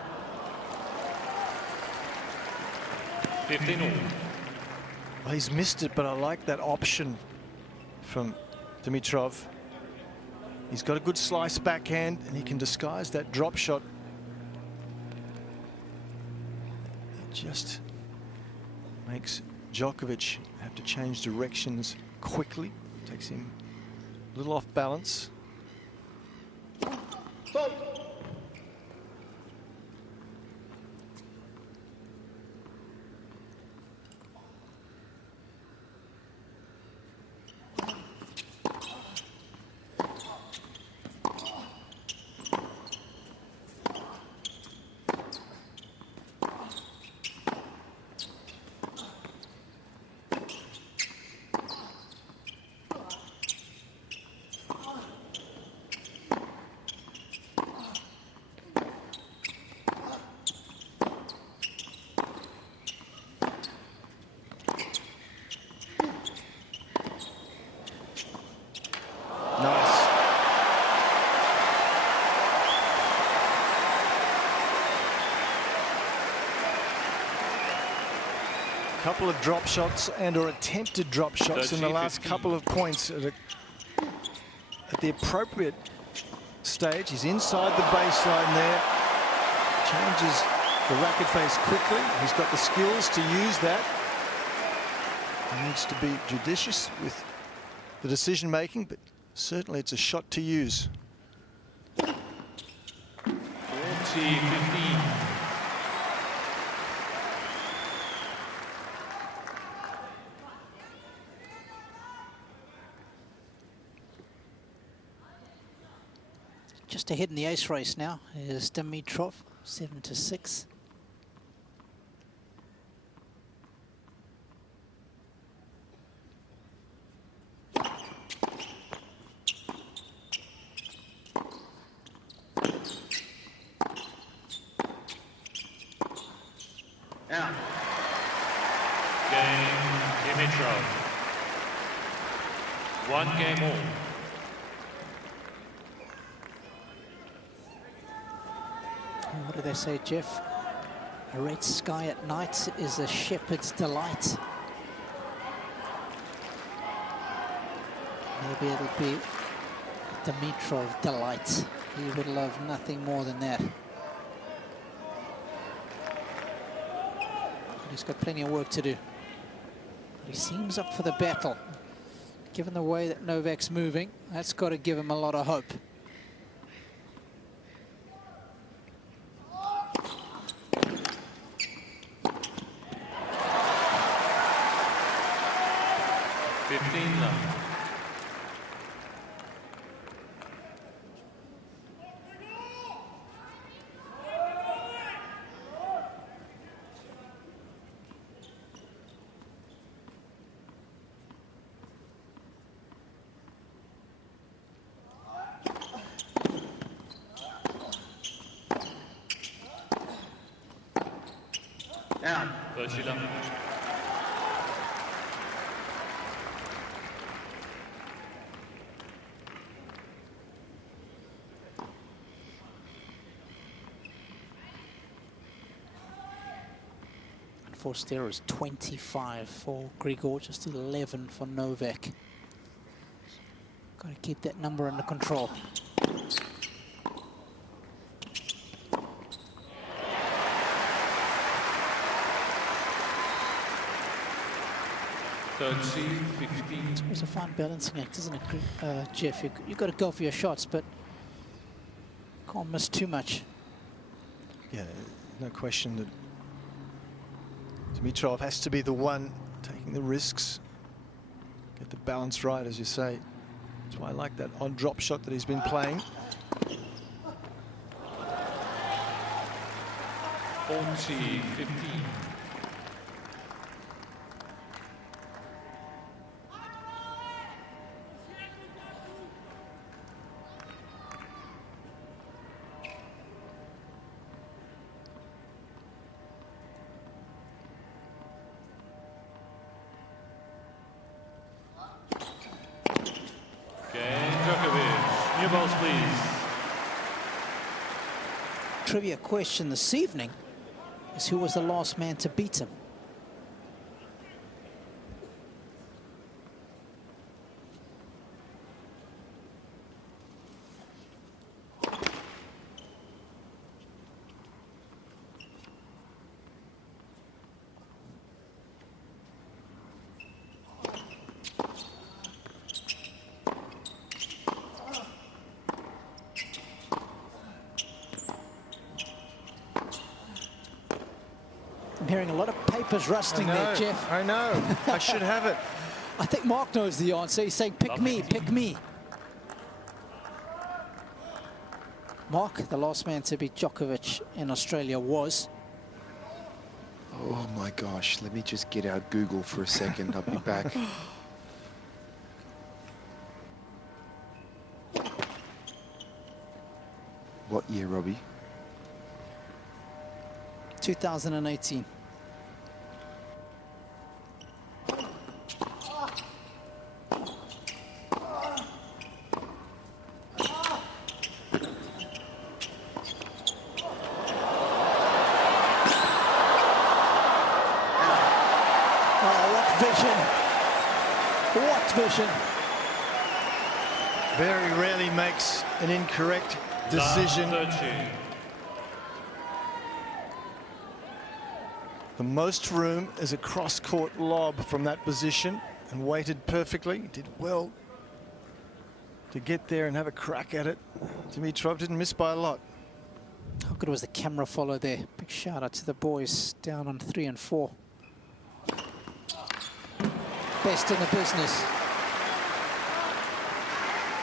15 all. Well, he's missed it, but I like that option from Dimitrov. He's got a good slice backhand, and he can disguise that drop shot. It just makes Djokovic have to change directions quickly. Takes him a little off balance. couple of drop shots and/or attempted drop shots in the last 13-15. couple of points at the appropriate stage. He's inside the baseline there. Changes the racket face quickly. He's got the skills to use that. He needs to be judicious with the decision making, but certainly it's a shot to use. 40-15. Just ahead in the ace race now is Dimitrov, 7-6. Out. Game Dimitrov. 1 game all. What do they say, Jeff? A red sky at night is a shepherd's delight. Maybe it'll be Dimitrov delight. He would love nothing more than that. But he's got plenty of work to do. But he seems up for the battle. Given the way that Novak's moving, that's got to give him a lot of hope. Out. Bershila. Forced error is 25 for Grigor, just 11 for Novak. Got to keep that number under control. It's always a fine balancing act, isn't it, Jeff? You've got to go for your shots, but can't miss too much. Yeah, no question that Dimitrov has to be the one taking the risks, get the balance right, as you say. That's why I like that on drop shot that he's been playing. 40-15. New balls, please. Trivia question this evening is who was the last man to beat him? I'm hearing a lot of papers rusting there, Jeff. I know. I should have it. I think Mark knows the answer. He's saying, pick me, pick me. Mark, the last man to beat Djokovic in Australia was? Oh my gosh, let me just get out Google for a second. I'll be back. What year, Robbie? 2018. vision. What vision. Very rarely makes an incorrect decision. Love 13. The most room is a cross-court lob from that position, and waited perfectly. Did well to get there and have a crack at it. Dimitrov didn't miss by a lot. How good was the camera follow there? Big shout out to the boys down on 3 and 4. Best in the business.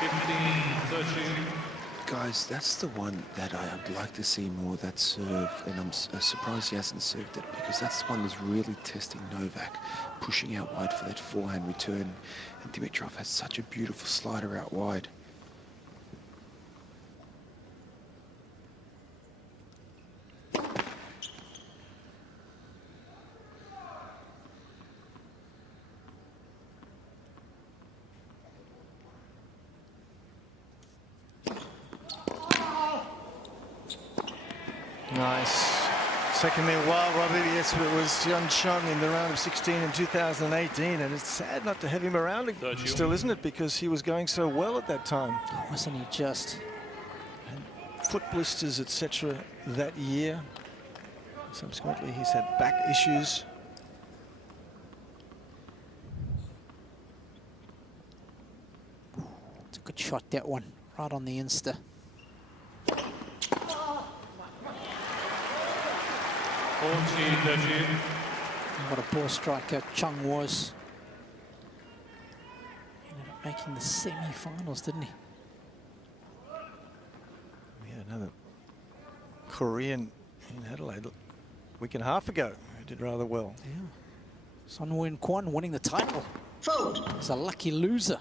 15-13. Guys, that's the one that I'd like to see more, that serve, and I'm surprised he hasn't served it, because that's the one that's really testing Novak, pushing out wide for that forehand return, and Dimitrov has such a beautiful slider out wide. Nice. Second me a while, Robbie. Yes, it was Yun Chong in the round of 16 in 2018, and it's sad not to have him around still, isn't it? Because he was going so well at that time. Wasn't he just? And foot blisters, etc. that year. Subsequently, he's had back issues. It's a good shot, that one. Right on the Insta. What a ball striker Chung was. He ended up making the semi-finals, didn't he? We had another Korean in Adelaide a week and a half ago who did rather well. Yeah. Son Won Kwon winning the title. Fold. He's a lucky loser.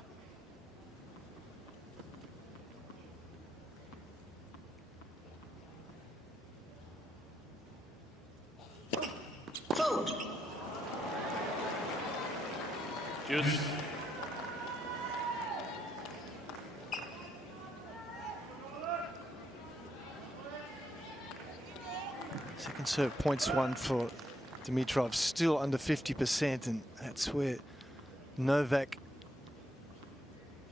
Fold. Juice. Second serve points won for Dimitrov, still under 50%, and that's where Novak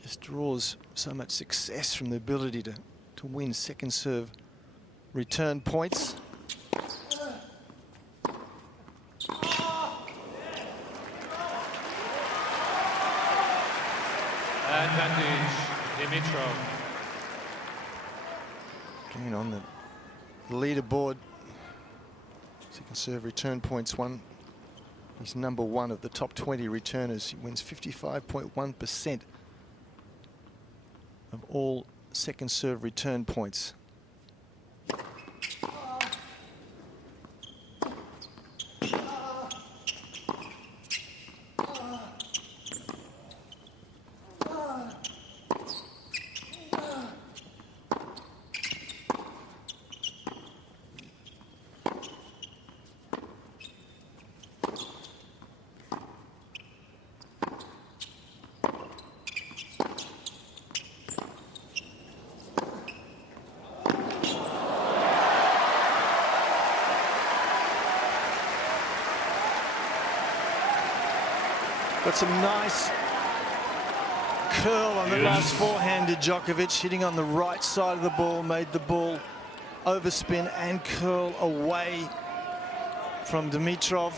just draws so much success from the ability to win second serve return points. Advantage, Dimitrov. Coming on the leaderboard. Second serve return points won. He's number one of the top 20 returners. He wins 55.1% of all second serve return points. Got some nice curl on the last forehand to Djokovic, hitting on the right side of the ball, made the ball overspin and curl away from Dimitrov.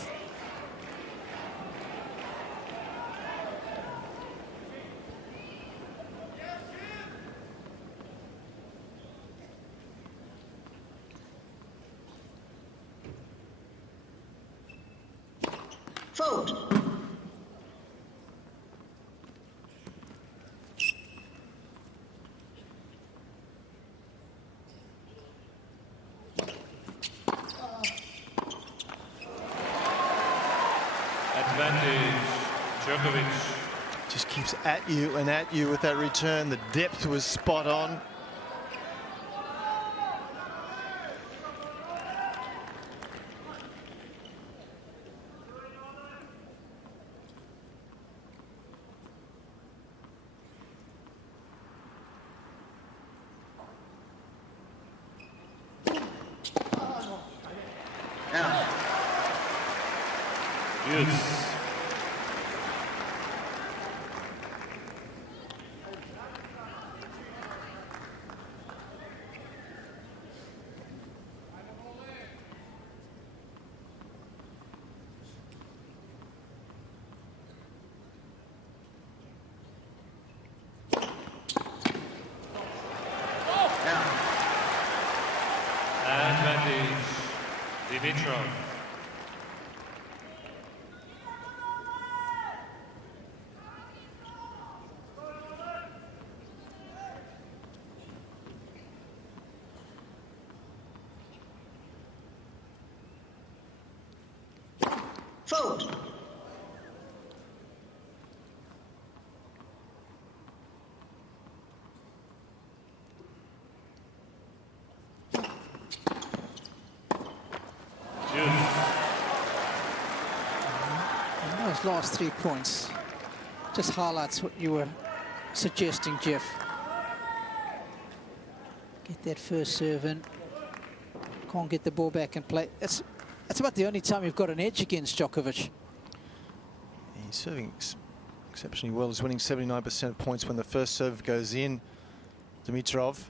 Fold. Advantage, Djokovic. Just keeps at you and at you with that return. The depth was spot on. Juice. Fault. And those last 3 points just highlights what you were suggesting, Jeff. Get that first serve in. Can't get the ball back in play. That's about the only time you've got an edge against Djokovic. He's serving exceptionally well. He's winning 79% of points when the first serve goes in. Dimitrov.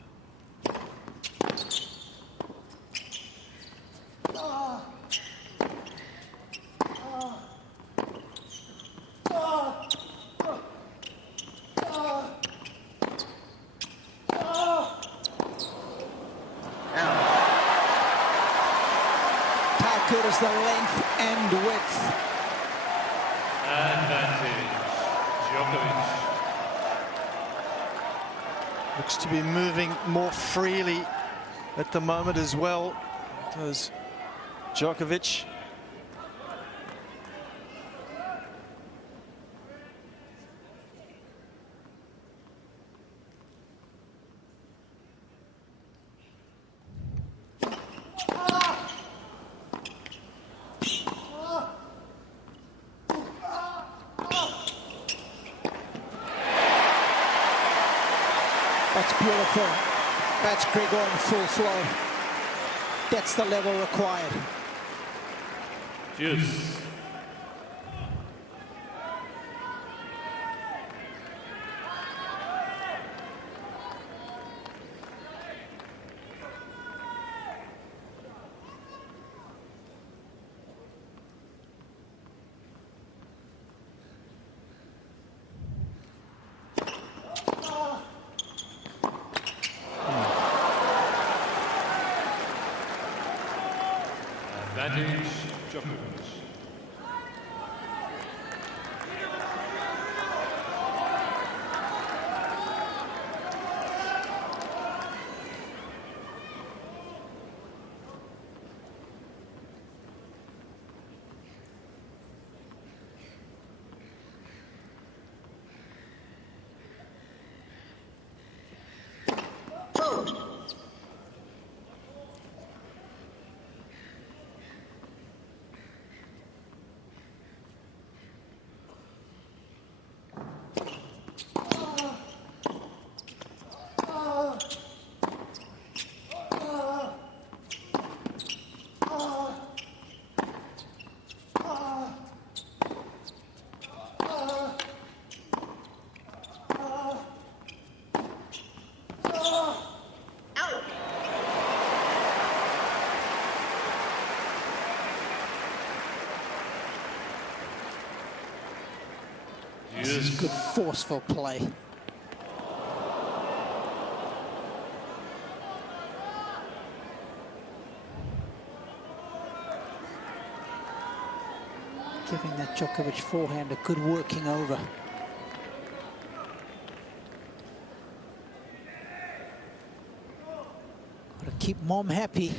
Is the length and width. Advantage, Djokovic. Looks to be moving more freely at the moment as well. Does Djokovic. That's beautiful. That's Grigor in full flow. That's the level required. Juice. Advantage, Djokovic. Fault. This is good, forceful play. Giving that Djokovic forehand a good working over. Got to keep Mom happy.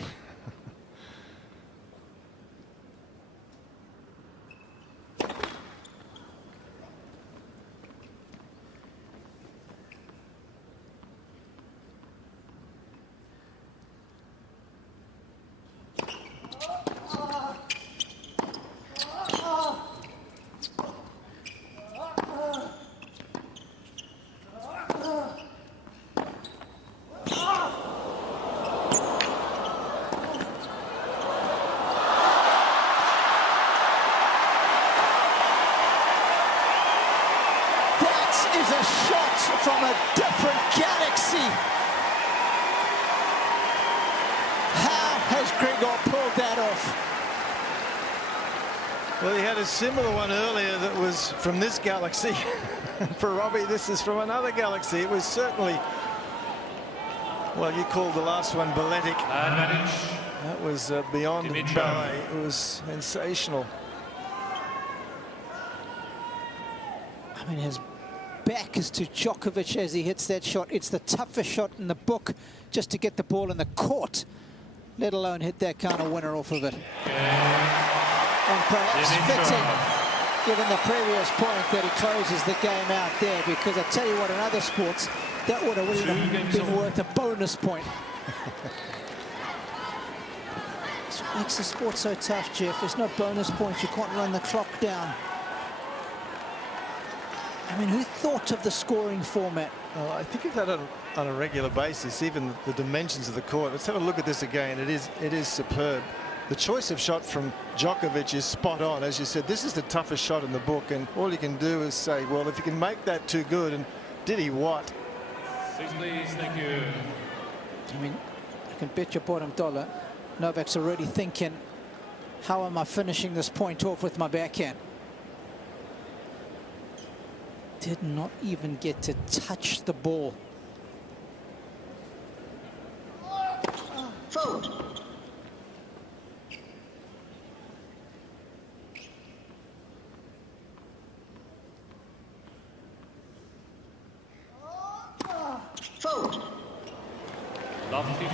Is a shot from a different galaxy. How has Grigor pulled that off? Well, he had a similar one earlier that was from this galaxy. For Robbie, this is from another galaxy. It was certainly, well, you called the last one balletic. Advantage. That was beyond Dimitrov. ballet. It was sensational. I mean, his back is to Djokovic as he hits that shot. It's the toughest shot in the book just to get the ball in the court, let alone hit that kind of winner off of it. And perhaps Dimitrov. fitting, given the previous point, that he closes the game out there, because I tell you what, in other sports, that would have even been worth a bonus point. That's what makes the sport so tough, Jeff. There's no bonus points. You can't run the clock down. I mean, who thought of the scoring format? Well, I think of that on a regular basis, even the dimensions of the court. Let's have a look at this again. It is superb. The choice of shot from Djokovic is spot on. As you said, this is the toughest shot in the book, and all you can do is say, well, if you can make that too good, and did he what? 6 please, thank you. I mean, I can bet your bottom dollar Novak's already thinking, how am I finishing this point off with my backhand? Did not even get to touch the ball. Fault. Fault. Love 15.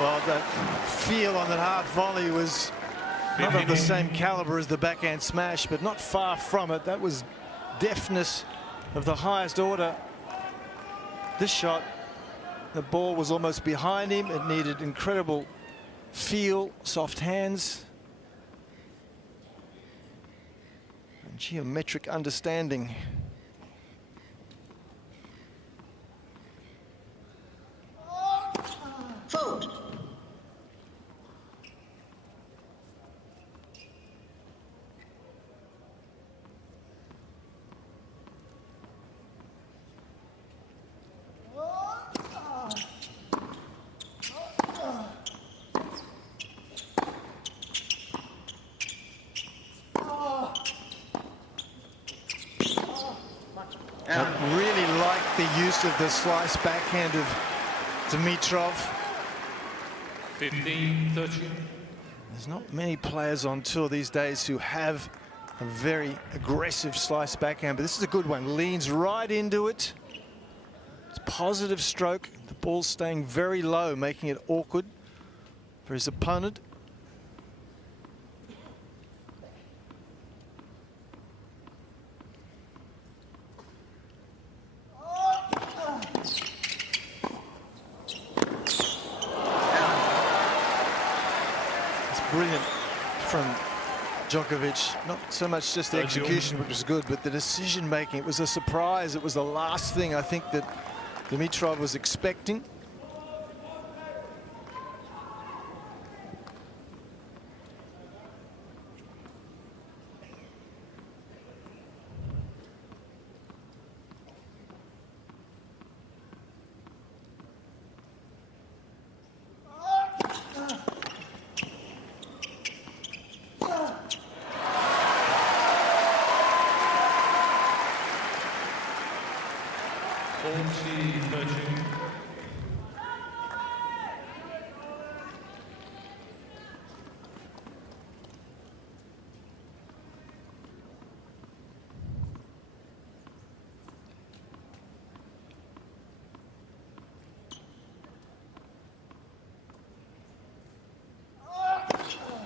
Well, that feel on that half volley was not of the same caliber as the backhand smash, but not far from it. That was deftness of the highest order. This shot, the ball was almost behind him. It needed incredible feel, soft hands, and geometric understanding. Fault. I really like the use of the slice backhand of Dimitrov. 15, 13. There's not many players on tour these days who have a very aggressive slice backhand, but this is a good one. Leans right into it. It's a positive stroke. The ball's staying very low, making it awkward for his opponent. Brilliant from Djokovic. Not so much just the execution, which was good, but the decision making. It was a surprise. It was the last thing I think that Dimitrov was expecting.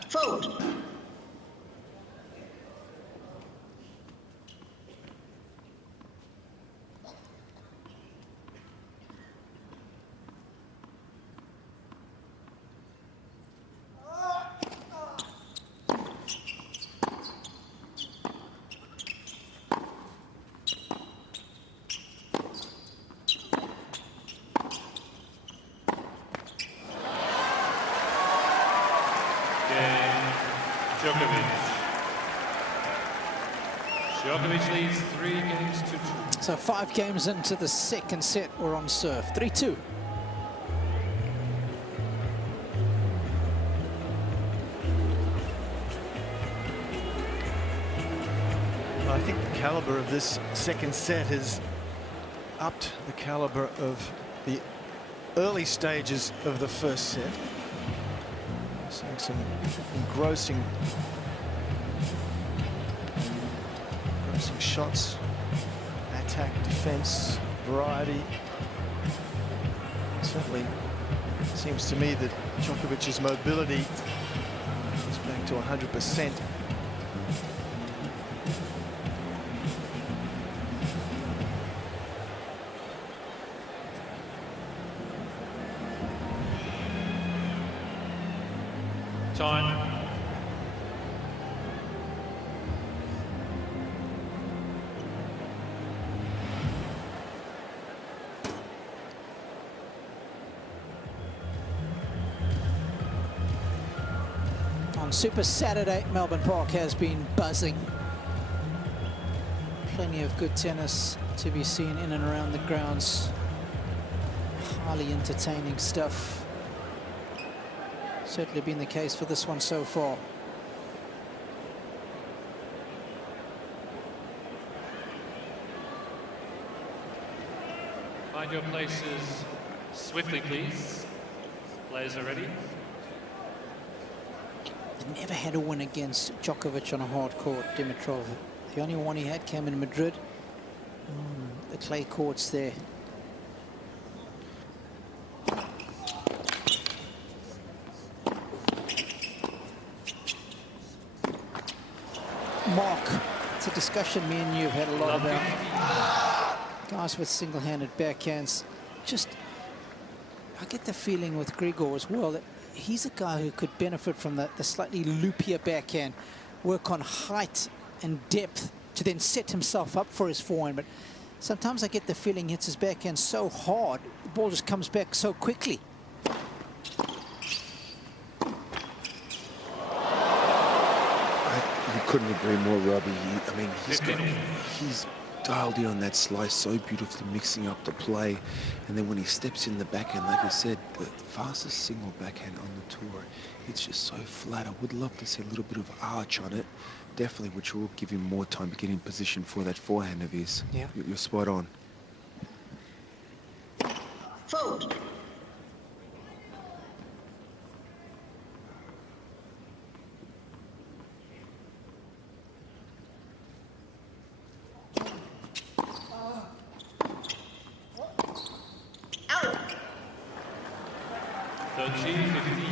Fault. Djokovic leads 3 games to 2. So 5 games into the second set, we're on serve. 3-2. caliber of this second set has upped the caliber of the early stages of the first set. Seeing some engrossing shots, attack, defense, variety. Certainly seems to me that Djokovic's mobility is back to 100%. Time. On Super Saturday, Melbourne Park has been buzzing. Plenty of good tennis to be seen in and around the grounds. Highly entertaining stuff. Certainly been the case for this one so far. Find your places swiftly, please. Players are ready. Never had a win against Djokovic on a hard court, Dimitrov. The only one he had came in Madrid. The clay courts there. Mark, it's a discussion me and you have had a lot about. Guys with single-handed backhands. Just, I get the feeling with Grigor as well that he's a guy who could benefit from the slightly loopier backhand, work on height and depth to then set himself up for his forehand. But sometimes I get the feeling he hits his backhand so hard, the ball just comes back so quickly. I couldn't agree more, Robbie. I mean, he's dialed in on that slice so beautifully, mixing up the play. And then when he steps in the backhand, like I said, the fastest single backhand on the tour, it's just so flat. I would love to see a little bit of arch on it, definitely, which will give him more time to get in position for that forehand of his. Yeah. You're spot on. Fault. Out. 13-15.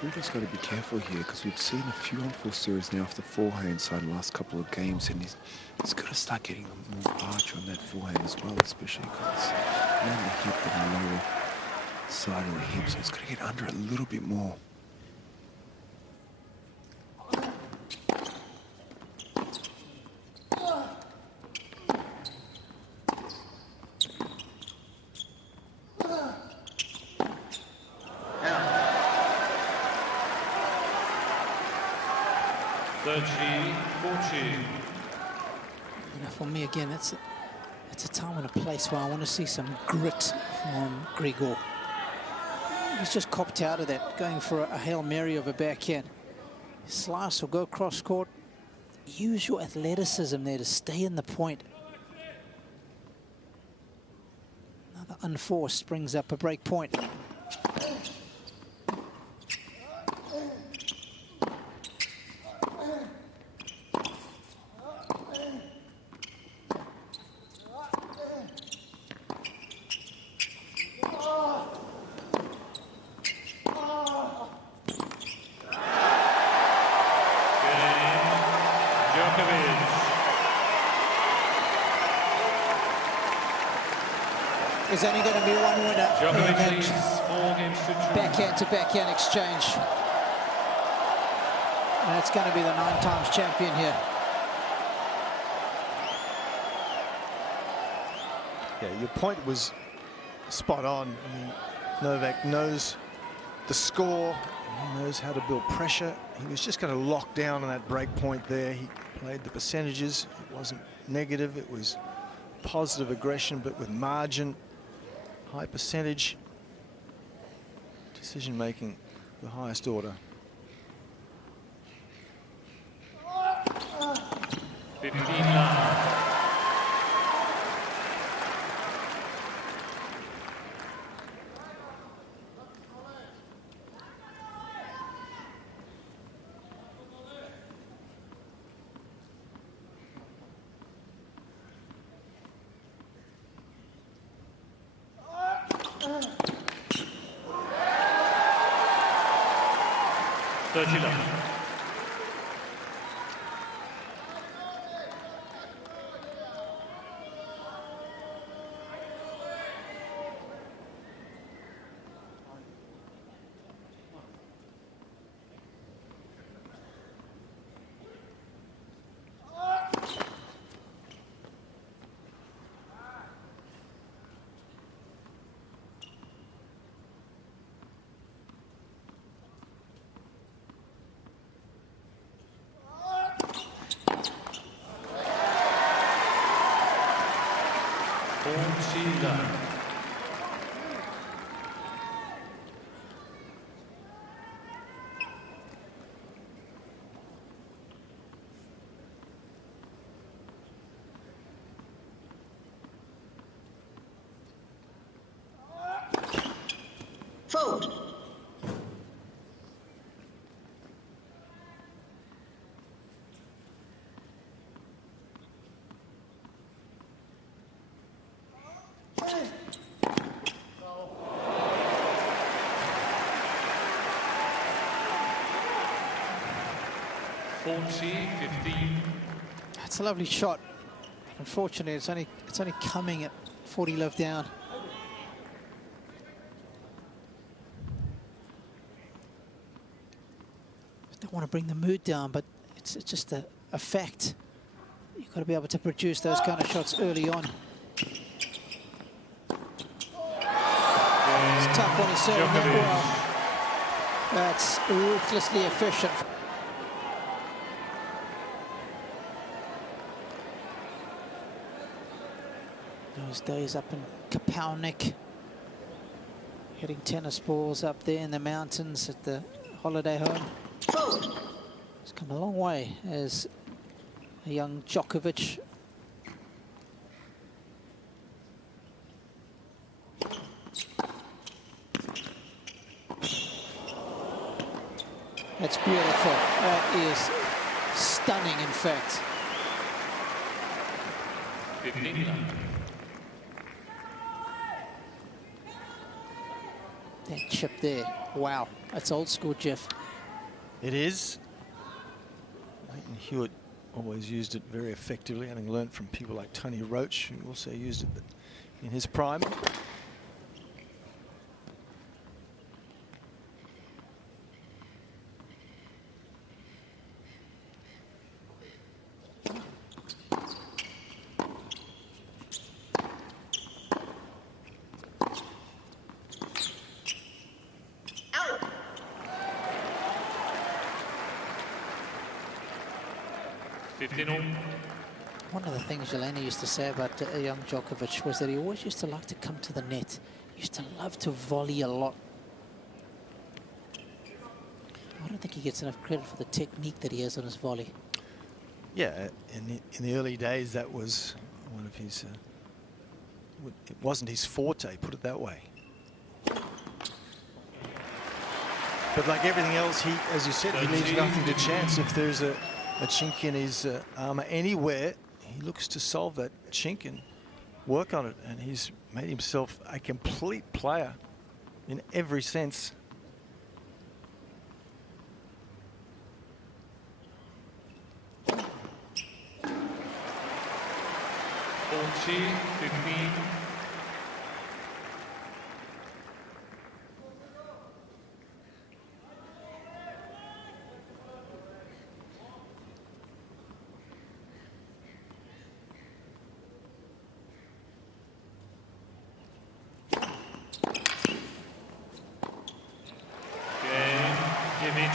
Grigor's got to be careful here because we've seen a few on full series now off the forehand side in the last couple of games, and he's got to start getting more arch on that forehand as well, especially because it's around the hip and the lower side of the hip, so it's got to get under it a little bit more. For me, again, it's a time and a place where I want to see some grit from Grigor. He's just copped out of that, going for a Hail Mary of a backhand. Slice or go cross court. Use your athleticism there to stay in the point. Another unforced brings up a break point. There's only going to be one winner Djokovic in that leads 4 games to 2. backhand-to-backhand exchange. And it's going to be the 9 times champion here. Yeah, your point was spot on. I mean, Novak knows the score. He knows how to build pressure. He was just going to lock down on that break point there. He played the percentages. It wasn't negative. It was positive aggression, but with margin, high percentage. Decision making, the highest order. 15-9. Fault. It's a lovely shot. Unfortunately, it's only coming at 40 love down. Don't want to bring the mood down, but it's just a fact. You've got to be able to produce those kind of shots early on. It's tough when he's serving that well. That's ruthlessly efficient. Those days up in Kapaunick, hitting tennis balls up there in the mountains at the holiday home. He's come a long way as a young Djokovic. That's beautiful. That is stunning, in fact. 15. That chip there. Wow. That's old school, Jeff. It is. Leighton Hewitt always used it very effectively, having learnt from people like Tony Roach, who also used it in his prime. One of the things Jelena used to say about young Djokovic was that he always used to like to come to the net. He used to love to volley a lot. I don't think he gets enough credit for the technique that he has on his volley. Yeah, in the early days, that was one of his... it wasn't his forte, put it that way. But like everything else, he, as you said, he leaves nothing to chance. If there's a chink in his armour anywhere, he looks to solve that chink and work on it. And he's made himself a complete player in every sense.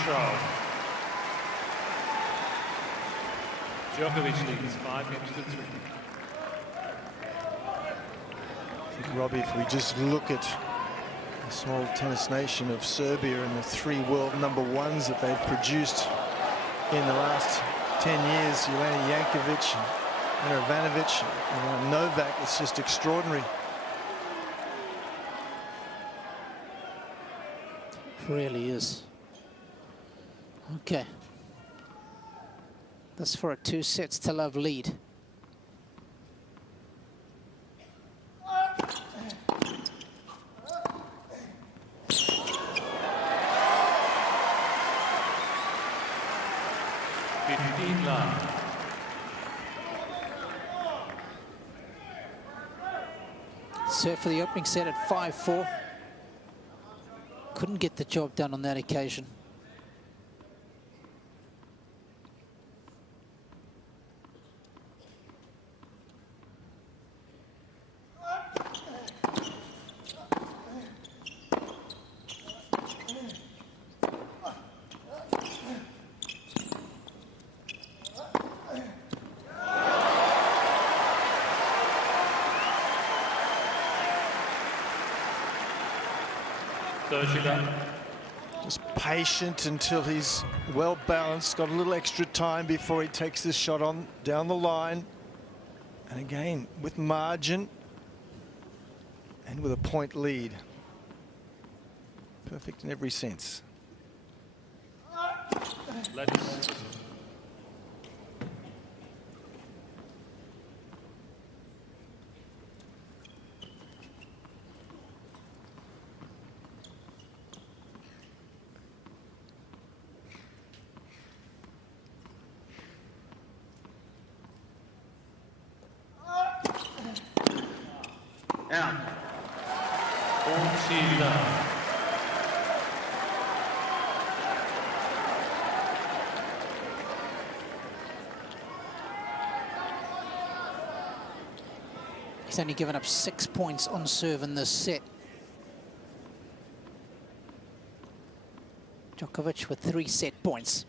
control. Djokovic leads 5 games to 3. I think, Robbie, if we just look at the small tennis nation of Serbia and the 3 world #1s that they've produced in the last 10 years, Jelena Jankovic, Ana Ivanovic, and Novak, it's just extraordinary. Really is. Okay. That's for a 2-sets-to-love lead. Serve for the opening set at 5-4. Couldn't get the job done on that occasion. Just patient until he's well balanced, got a little extra time before he takes this shot on down the line. And again, with margin and with a point lead. Perfect in every sense. He's only given up 6 points on serve in this set. Djokovic with 3 set points.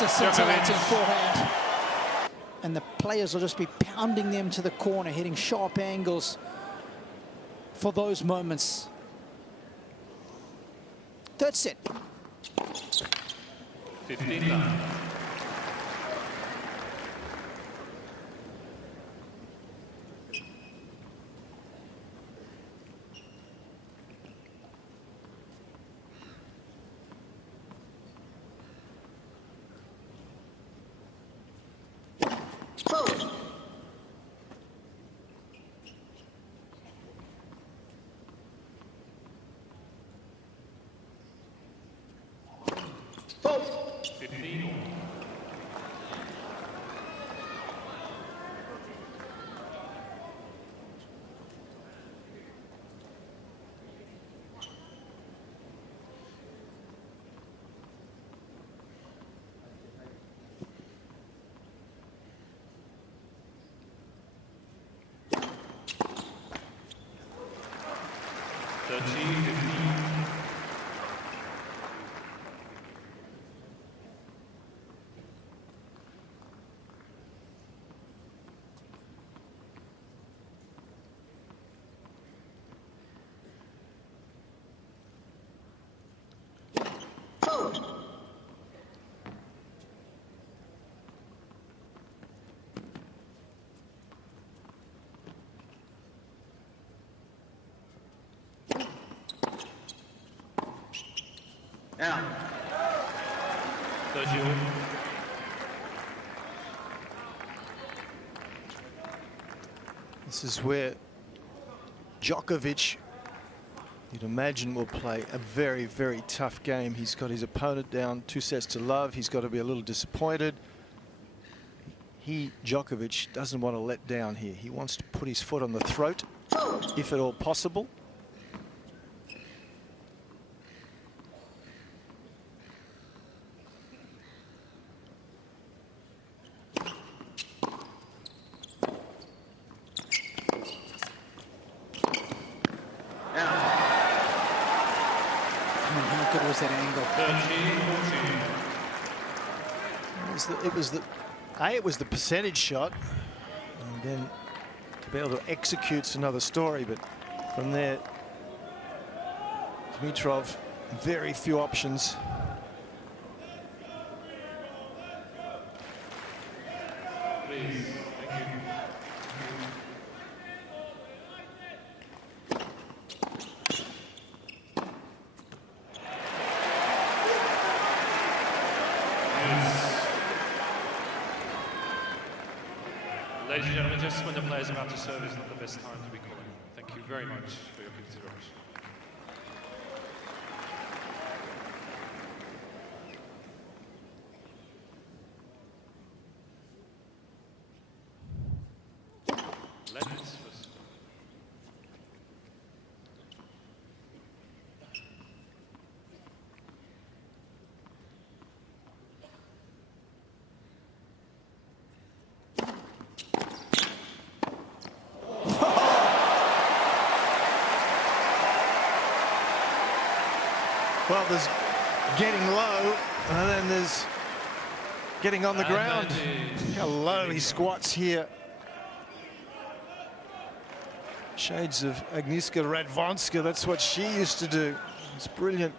That's a scintillating forehand. And the players will just be pounding them to the corner, hitting sharp angles for those moments. Third set. 15-9. Out. This is where Djokovic, you'd imagine, will play a very, very tough game. He's got his opponent down 2-0. He's got to be a little disappointed. Djokovic, doesn't want to let down here. He wants to put his foot on the throat if at all possible. How good was that angle? 13-14. It was the percentage shot, and then to be able to execute's another story. But from there, Dimitrov, very few options. Please. Thank you. Ladies and gentlemen, just when the player's about to serve is not the best time to be calling. Thank you very much for your consideration. Ladies first. Well, there's getting low, and then there's getting on the ground. How low he squats here. Shades of Agnieszka Radwanska, that's what she used to do. It's brilliant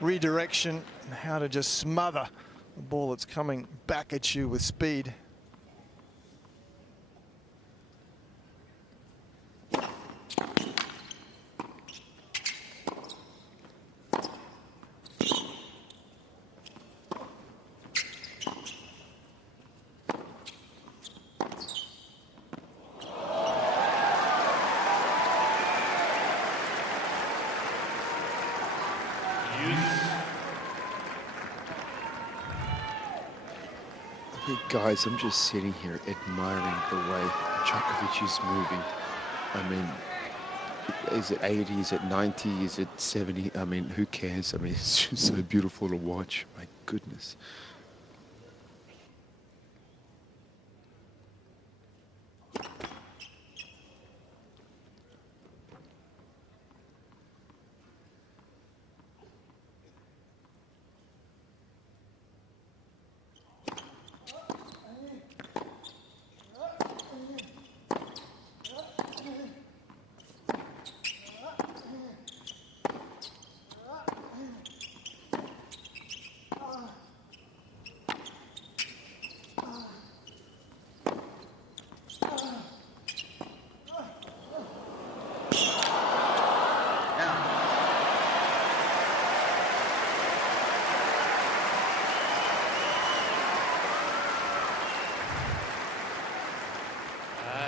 redirection and how to just smother the ball that's coming back at you with speed. Guys, I'm just sitting here admiring the way Djokovic is moving. I mean, is it 80, is it 90, is it 70? I mean, who cares? I mean, it's just so beautiful to watch. My goodness.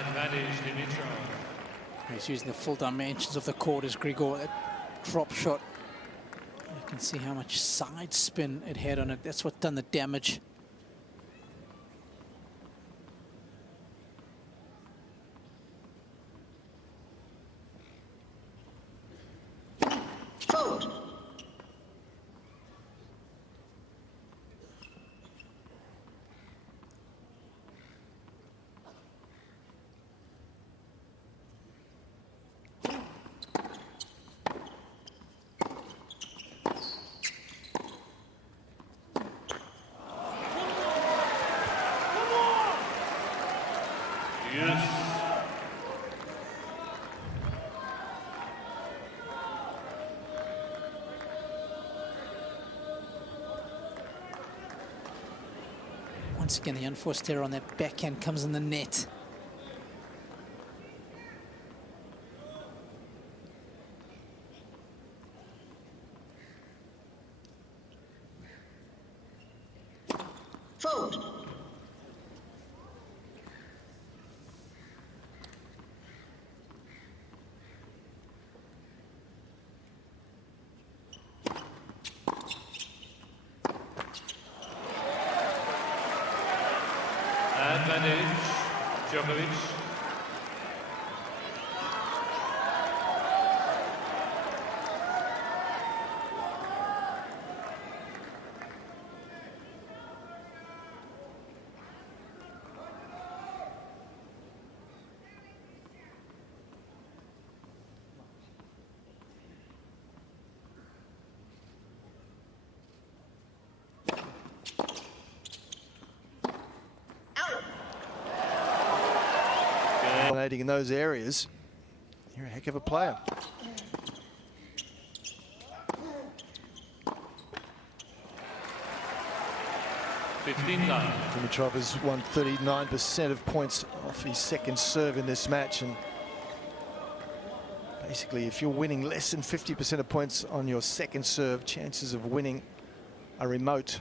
Advantage, Dimitrov. He's using the full dimensions of the court as Grigor. That drop shot, you can see how much side spin it had on it. That's what done the damage. Once again, the unforced error on that backhand comes in the net. Fold. Advantage, Djokovic. dominating in those areas, you're a heck of a player. Dimitrov has won 39% of points off his second serve in this match, and basically if you're winning less than 50% of points on your second serve, chances of winning are remote.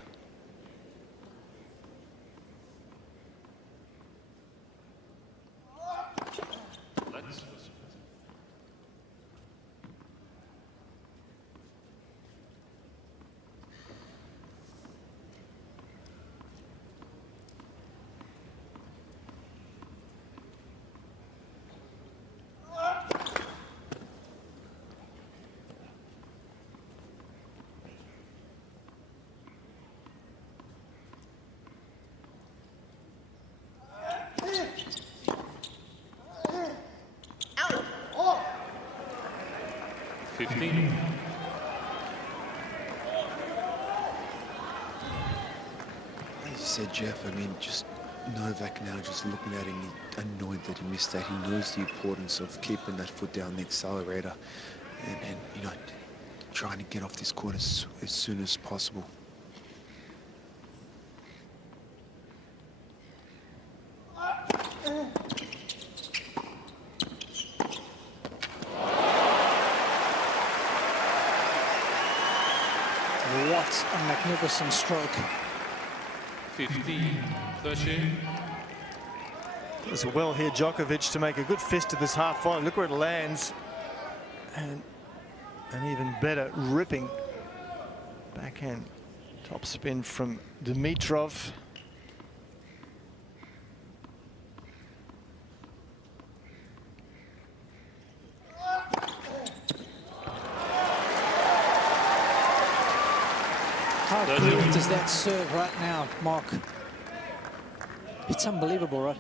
As you said, Jeff, I mean, just Novak now just looking at him, annoyed that he missed that. He knows the importance of keeping that foot down the accelerator and you know, trying to get off this court as soon as possible. What a magnificent stroke. 15-13. Does well here, Djokovic, to make a good fist of this half volley. Look where it lands. And an even better ripping backhand topspin from Dimitrov. How great is that serve right now, Mark? It's unbelievable, right?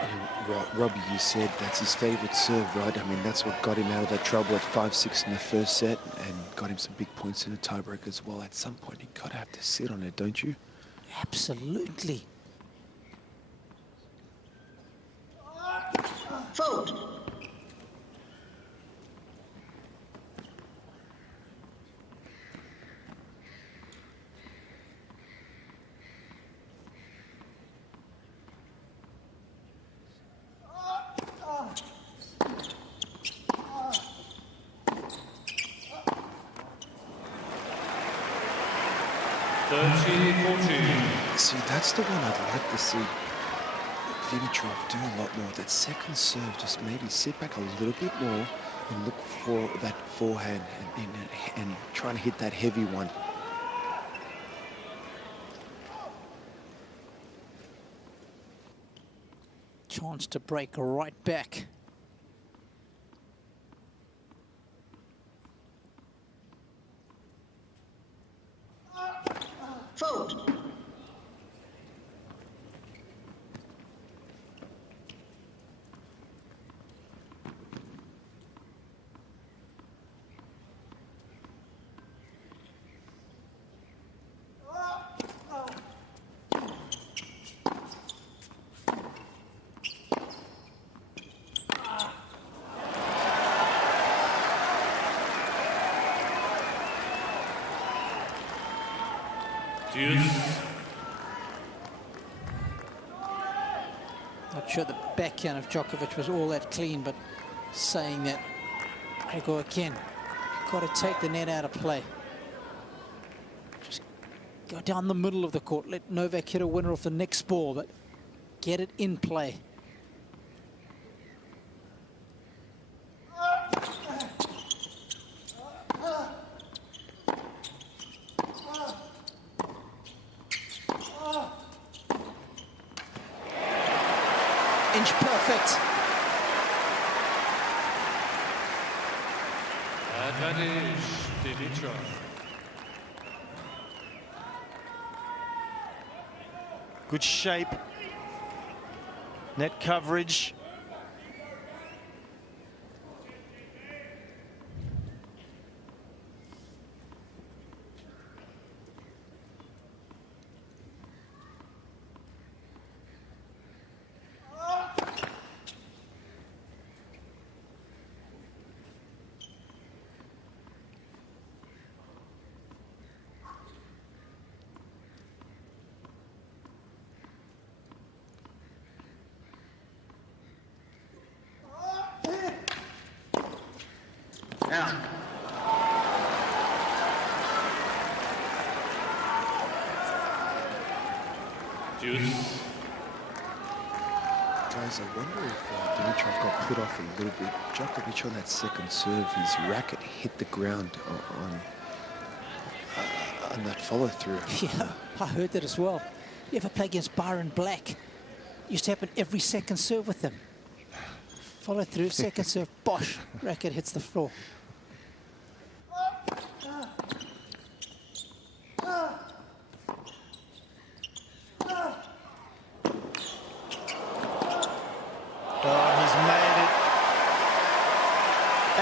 I mean, Robbie, you said that's his favourite serve, right? I mean, that's what got him out of that trouble at 5-6 in the first set and got him some big points in the tiebreak as well. At some point, you gotta have to sit on it, don't you? Absolutely. Vote. See, that's the one I'd like to see Dimitrov do a lot more. That second serve, just maybe sit back a little bit more and look for that forehand and trying to hit that heavy one. Chance to break right back. Vote. Not sure the backhand of Djokovic was all that clean, but saying that, Gregor again, got to take the net out of play. Just go down the middle of the court, let Novak hit a winner off the next ball, but get it in play. Inch perfect. Advantage, Dimitrov. Good shape. Net coverage. Deuce. Guys, I wonder if Dimitrov got put off a little bit. Djokovic on that second serve, his racket hit the ground on that follow-through. Yeah, I heard that as well. You ever play against Byron Black? Used to happen every second serve with them. Follow through, second serve, bosh, racket hits the floor. Oh, he's made it.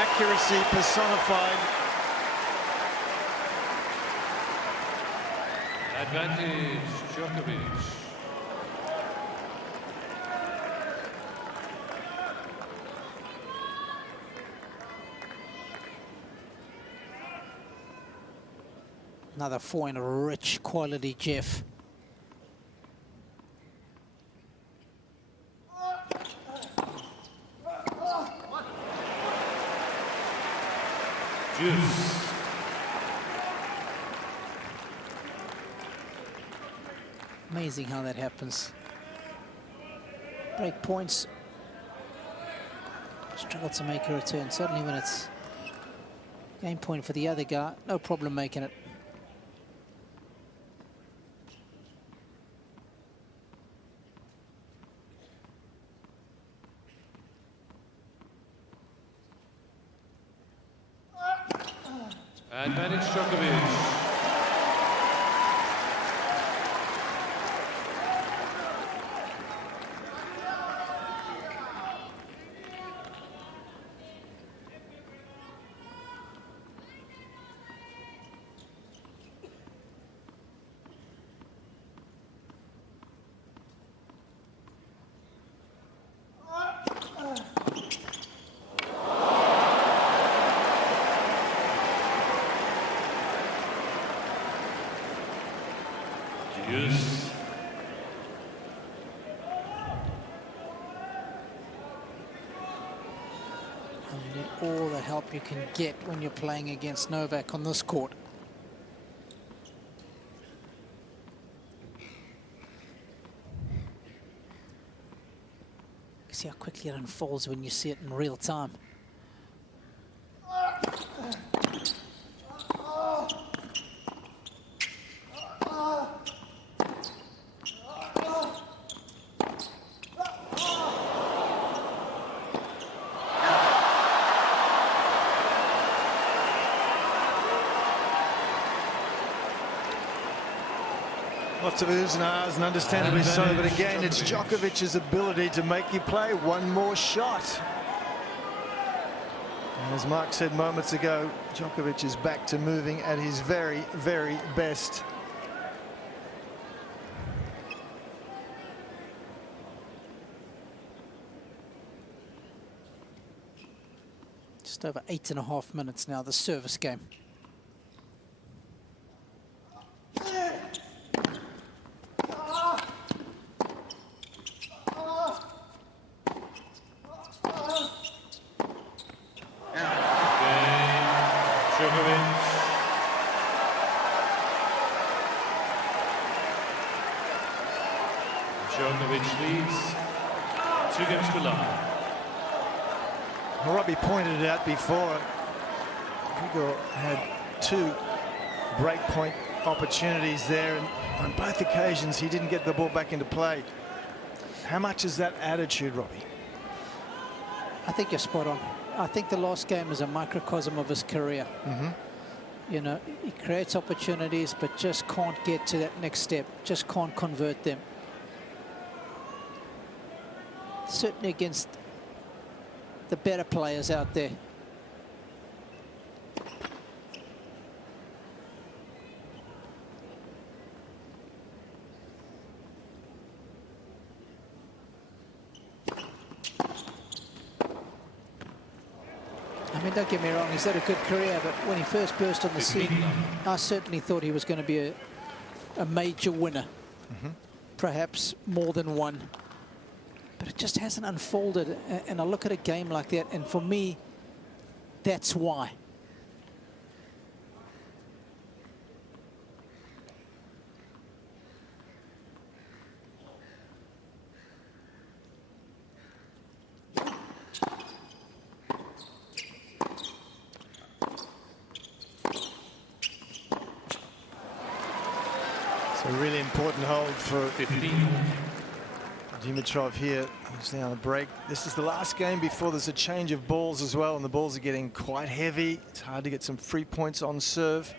Accuracy personified. Advantage, Djokovic. Another 4 in a rich quality, Jeff. Deuce. Amazing how that happens. Break points. Struggle to make a return. Suddenly when it's game point for the other guy, no problem making it. Advantage, Djokovic. Deuce. And you need all the help you can get when you're playing against Novak on this court. See how quickly it unfolds when you see it in real time. Lots of oohs and ahs, and understandably so, but again, it's Djokovic's ability to make you play one more shot. And as Mark said moments ago, Djokovic is back to moving at his very, very best. Just over 8.5 minutes now, the service game. Djokovic leads 2 games to love. Robbie pointed it out before. Grigor had 2 breakpoint opportunities there, and on both occasions he didn't get the ball back into play. How much is that attitude, Robbie? I think you're spot on. I think the last game is a microcosm of his career. You know, he creates opportunities, but just can't get to that next step, just can't convert them. Certainly against the better players out there. I mean, don't get me wrong, he's had a good career, but when he first burst on the scene, I certainly thought he was going to be a major winner. Perhaps more than one. But it just hasn't unfolded, and I look at a game like that, and for me, that's why. It's a really important hold for 15. Dimitrov here. He's now on a break. This is the last game before there's a change of balls as well, and the balls are getting quite heavy. It's hard to get some free points on serve.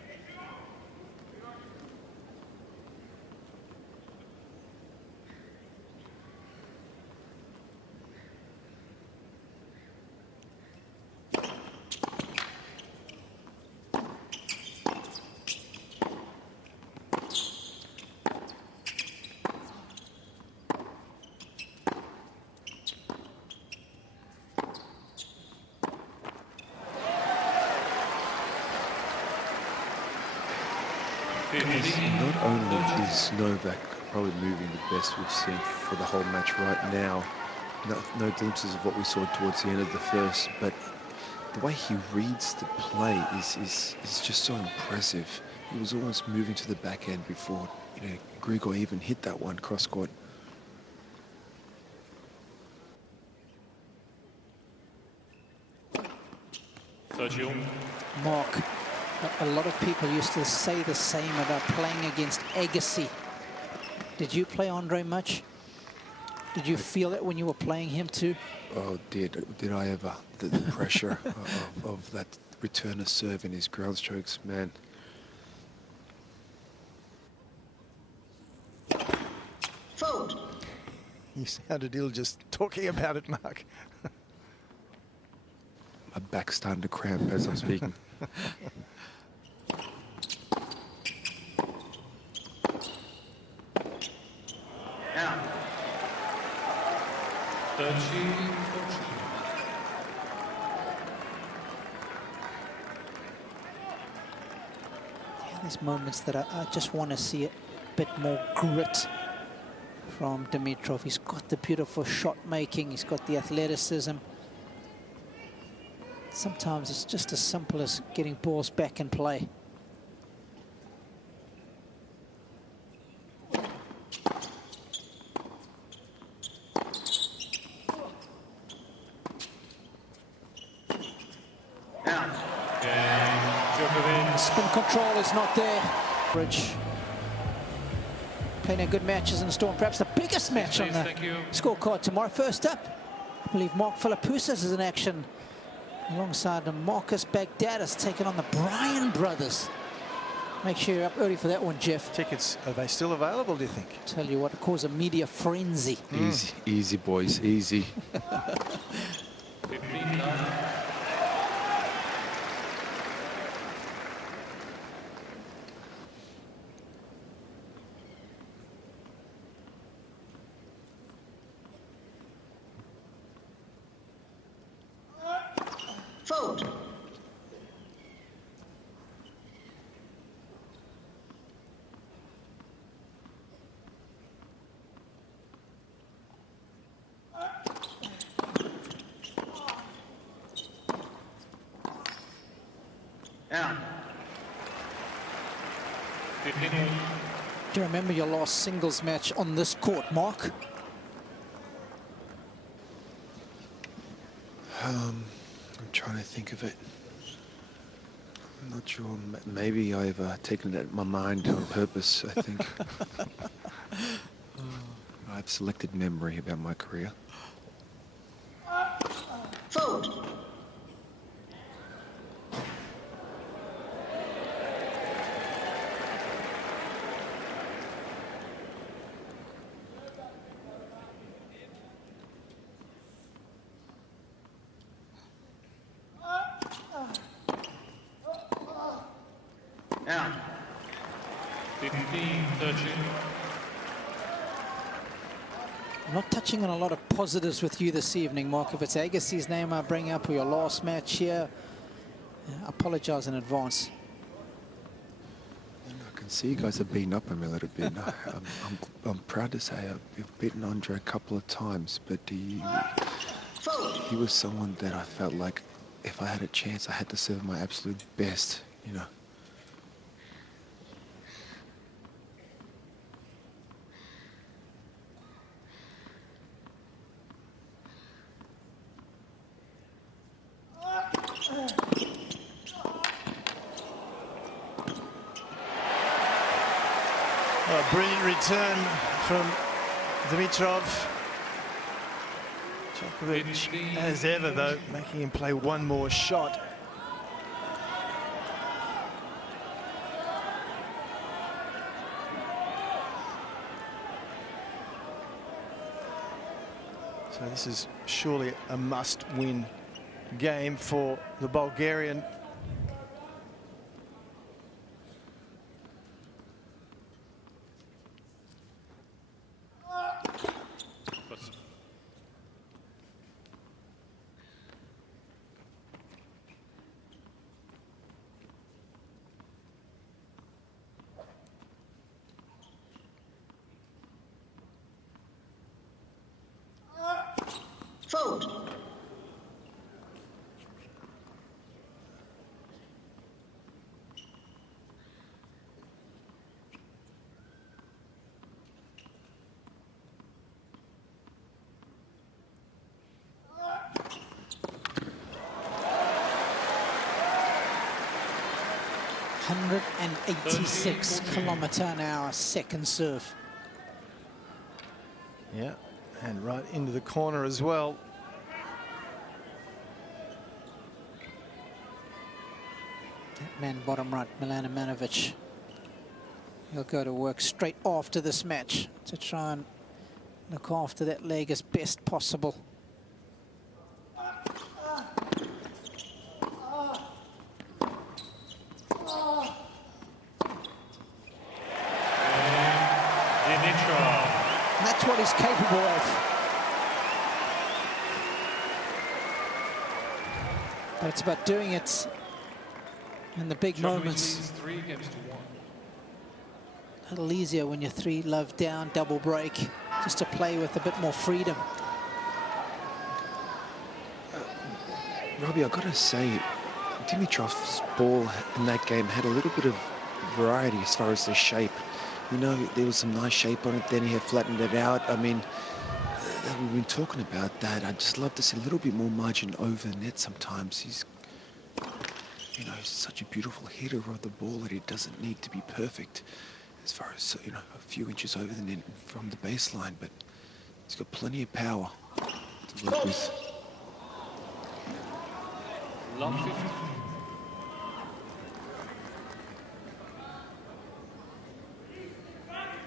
Not only is Novak probably moving the best we've seen for the whole match right now, no glimpses of what we saw towards the end of the first, but the way he reads the play is just so impressive. He was almost moving to the back end before Grigor even hit that one cross court. Mark, a lot of people used to say the same about playing against Agassi. Did you play Andre much? Did you feel it when you were playing him too? Oh, did I ever? The pressure of that return of serve in his ground strokes, man. Fold. You sounded ill just talking about it, Mark. My back's starting to cramp as I'm speaking. Out. 13, 14. Yeah, there's moments that I just want to see a bit more grit from Dimitrov. He's got the beautiful shot making, he's got the athleticism. Sometimes it's just as simple as getting balls back in play. Spin control is not there. Bridge playing a good matches in the storm. Perhaps the biggest match on the scorecard tomorrow. First up, I believe Mark Philippoussis is in action alongside Marcus Baghdatis taking on the Bryan brothers. Make sure you're up early for that one, Jeff. Tickets, are they still available, do you think? Tell you what, it caused a media frenzy. Easy, boys, easy. 15 down. Fold. Out. 15. Do you remember your last singles match on this court, Mark? I'm trying to think of it. I'm not sure. Maybe I've taken it out of my mind on purpose, I think. I have selected memory about my career. Fold. Out. 15, 13. I'm not touching on a lot of positives with you this evening, Mark. If it's Agassi's name I bring up or your last match here, I apologize in advance. I can see you guys have been up him a little bit. I'm proud to say I've beaten Andre a couple of times, but he was someone that I felt like if I had a chance, I had to serve my absolute best, you know. return from Dimitrov. Djokovic, as ever, though, making him play one more shot. So this is surely a must-win game for the Bulgarian. Fold. Hundred and 86 kilometre an hour second serve. Yeah, and right into the corner as well. That man bottom right, Milan Ivanovic, he'll go to work straight after this match to try and look after that leg as best possible. And that's what he's capable of. But it's about doing it in the big moments. 3 games to 1. A little easier when you're 3-love down, double break, just to play with a bit more freedom. Robbie, I've got to say, Dimitrov's ball in that game had a little bit of variety as far as the shape. You know, there was some nice shape on it, then he had flattened it out. I mean, we've been talking about that. I'd just love to see a little bit more margin over the net sometimes. He's, you know, such a beautiful hitter of the ball that it doesn't need to be perfect as far as, you know, a few inches over the net from the baseline, but he's got plenty of power to work with. Love 50.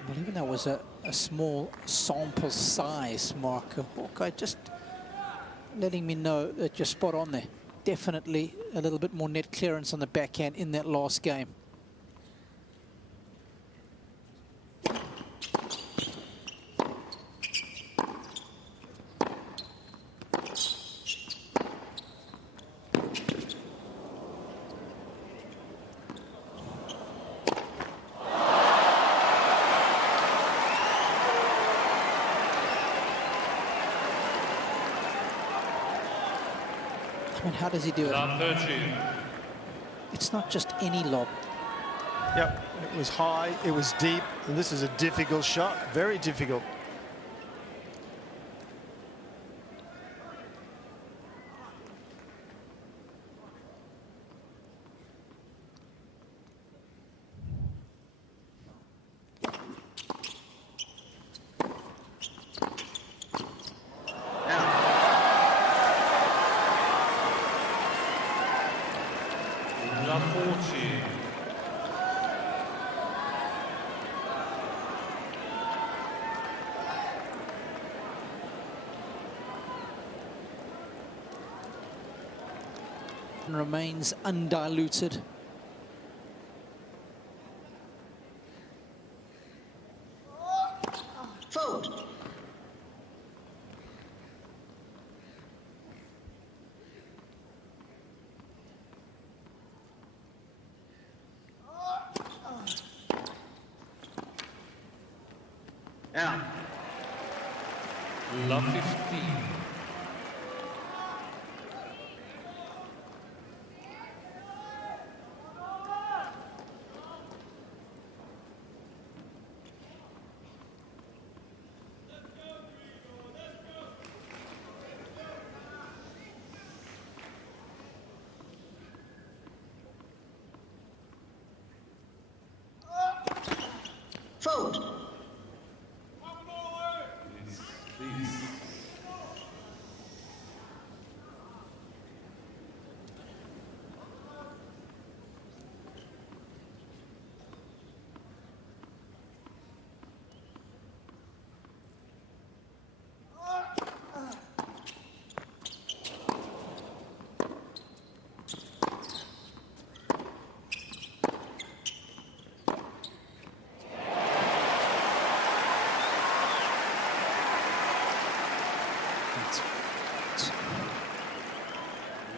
Well, even though it was a small sample size, Mark, Hawkeye just letting me know that you're spot on there. Definitely a little bit more net clearance on the backhand in that last game. How does he do it? Love 13. It's not just any lob. Yep, it was high, it was deep, and this is a difficult shot, very difficult. Love 40. Remains undiluted. Fold. Out. Love 15. Fold.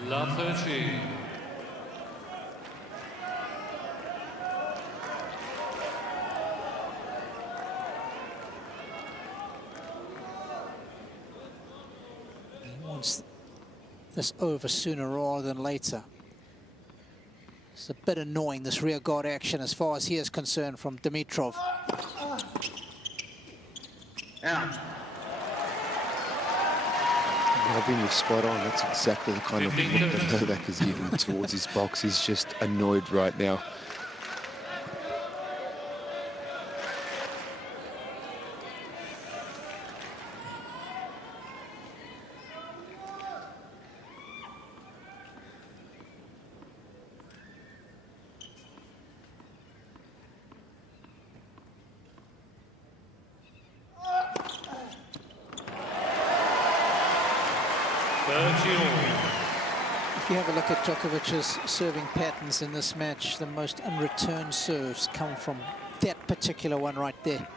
Love 13. He wants this over sooner rather than later. It's a bit annoying, this rear guard action, as far as he is concerned, from Dimitrov. Out. Robin, you're spot on. That's exactly the kind of look that Novak is giving towards his box. He's just annoyed right now. If you have a look at Djokovic's serving patterns in this match, the most in-return serves come from that particular one right there.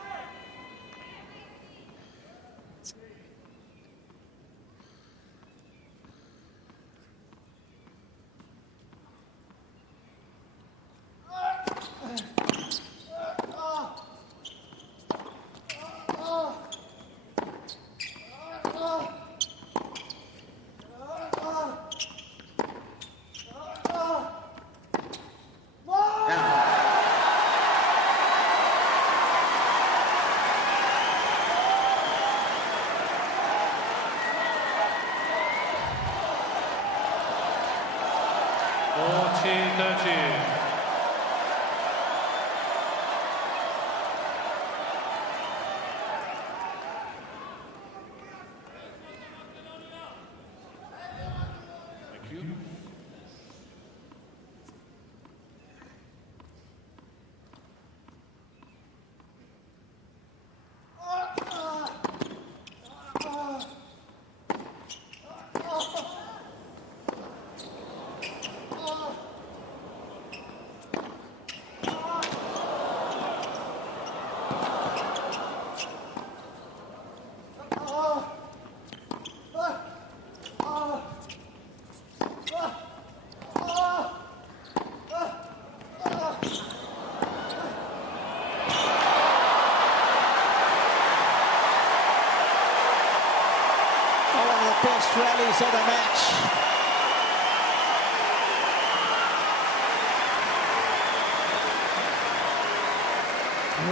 Best rallies of the match.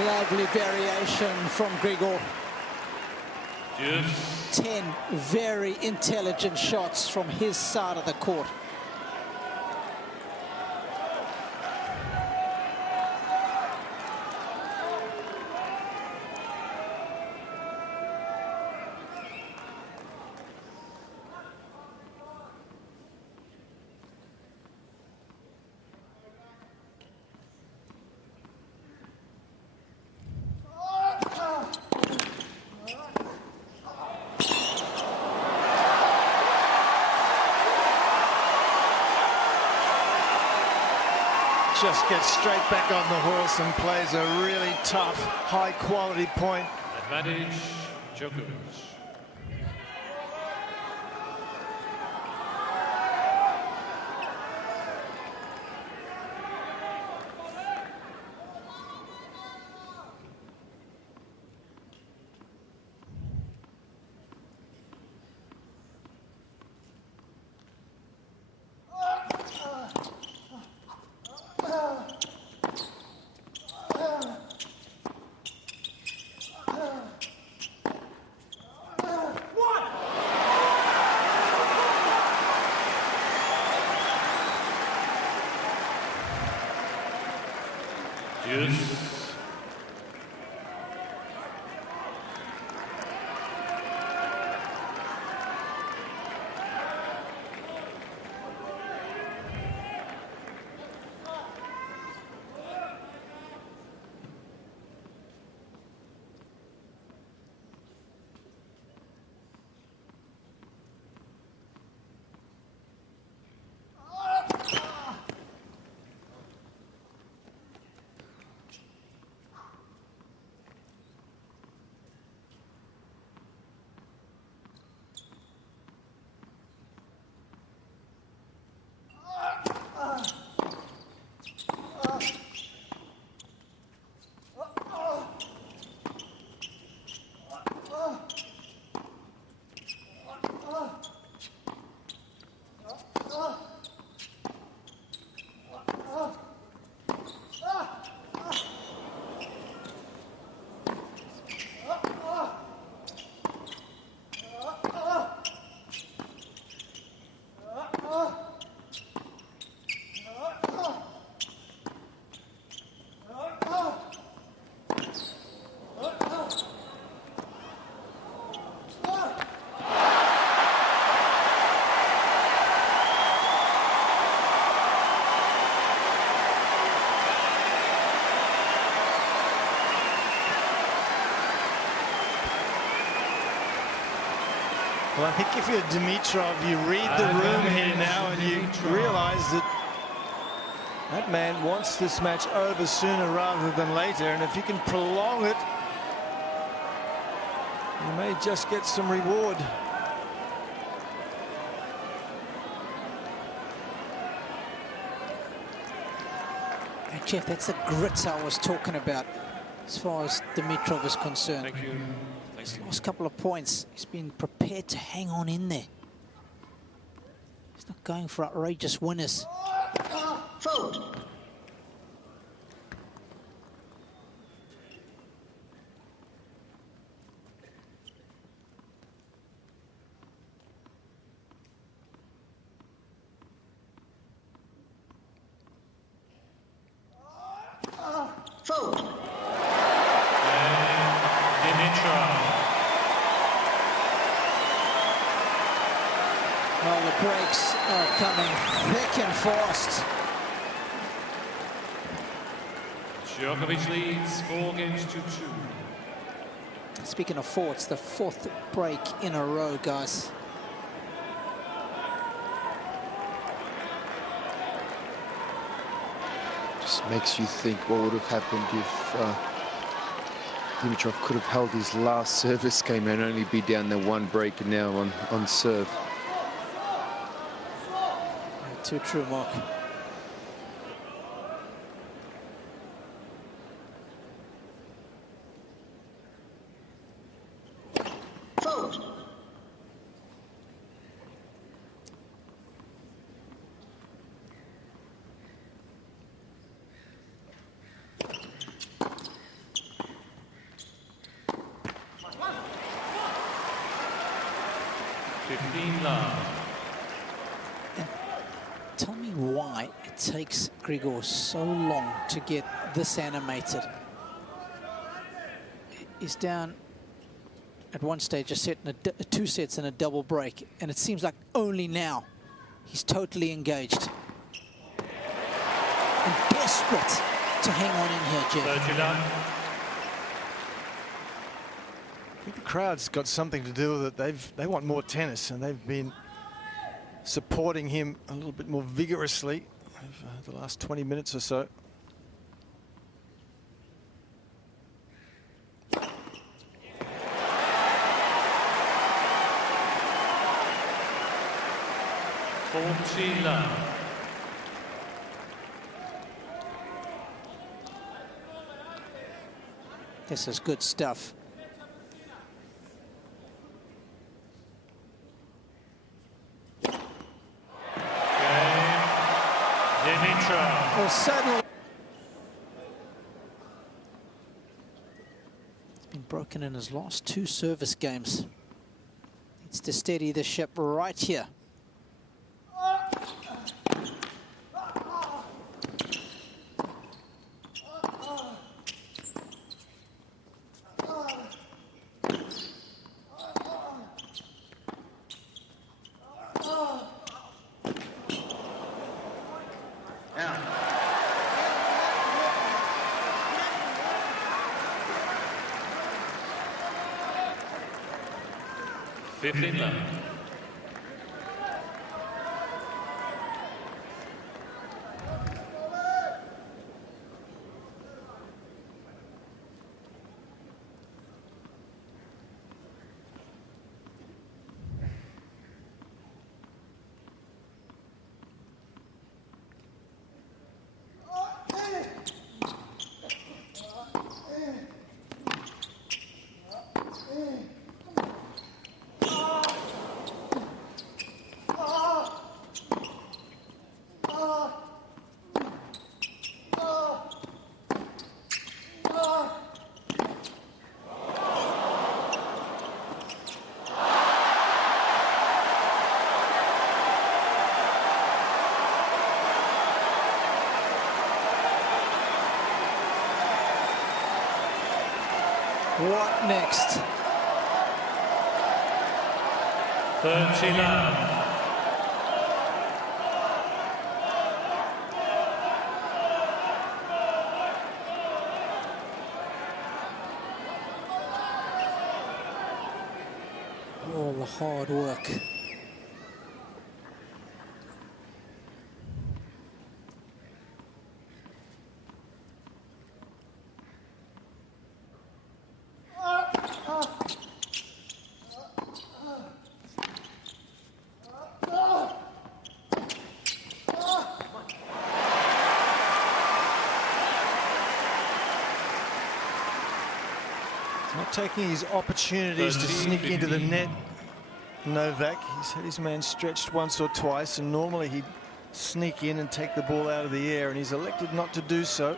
Lovely variation from Grigor. Yes. 10 very intelligent shots from his side of the court. Just gets straight back on the horse and plays a really tough, high-quality point. Advantage, Djokovic. Yes. Well, I think if you're Dimitrov, you read the room here now and you realise that that man wants this match over sooner rather than later, and if you can prolong it, you may just get some reward. And Jeff, that's the grit I was talking about as far as Dimitrov is concerned. Thank you. His last couple of points, he's been prepared to hang on in there. He's not going for outrageous winners. Fault. Fault. Dimitrov. Well, the breaks are coming thick and fast. Djokovic leads 4 games to 2. Speaking of four, it's the 4th break in a row, guys. Just makes you think what would have happened if Dimitrov could have held his last service game and only be down there 1 break and now on serve. Too true, Mark. Fault. Tell me why it takes Grigor so long to get this animated. He's down at one stage, a set and 2 sets and a double break, and it seems like only now he's totally engaged and desperate to hang on in here, Jeff. 30 love. I think the crowd's got something to do with it. They want more tennis, and they've been supporting him a little bit more vigorously over the last 20 minutes or so. Love. This is good stuff. Dimitrov. Well, suddenly he's been broken in his last 2 service games. Needs to steady the ship right here. Out. 15 love. What next? 30 love. all the hard work. Not taking his opportunities to sneak into the net, Novak. He's had his man stretched once or twice, and normally he'd sneak in and take the ball out of the air, and he's elected not to do so.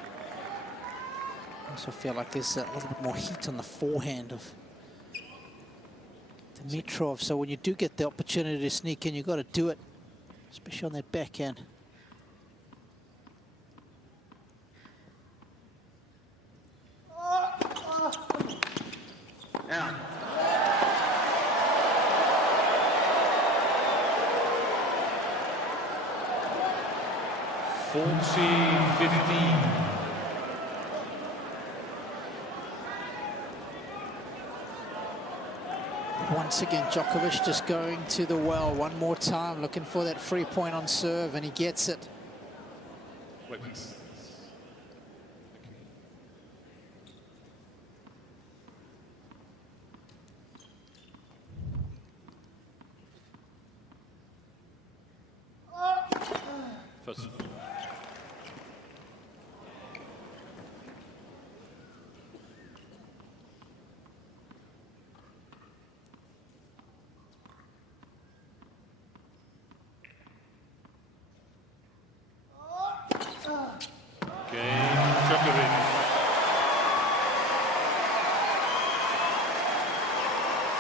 I also feel like there's a little bit more heat on the forehand of Dimitrov, so when you do get the opportunity to sneak in, you've got to do it, especially on that backhand. Out. 40-15. Once again, Djokovic just going to the well one more time, looking for that free point on serve, and he gets it. Wait, please. First.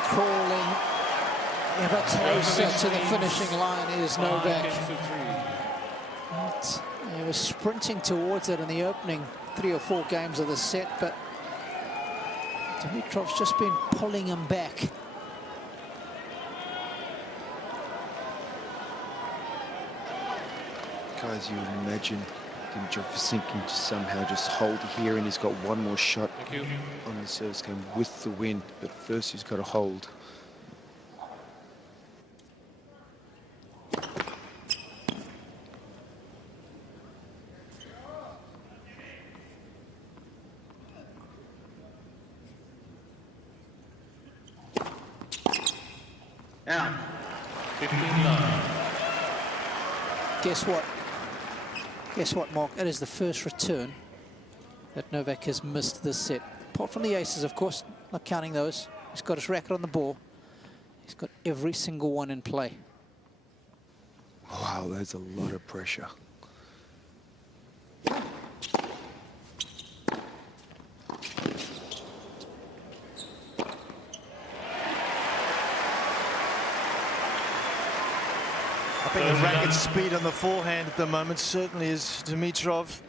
Crawling ever closer to the finishing line is Novak. But he was sprinting towards it in the opening 3 or 4 games of the set, but Dimitrov's just been pulling him back. Guys, you imagine Dimitrov thinking to somehow just hold here, and he's got one more shot on the service game with the win, but first he's got to hold. Out. 15-9. Guess what? Guess what, Mark? It is the first return that Novak has missed this set. Apart from the aces, of course, not counting those. He's got his racket on the ball. He's got every single one in play. Wow, there's a lot of pressure. I think the racket speed on the forehand at the moment certainly is Dimitrov.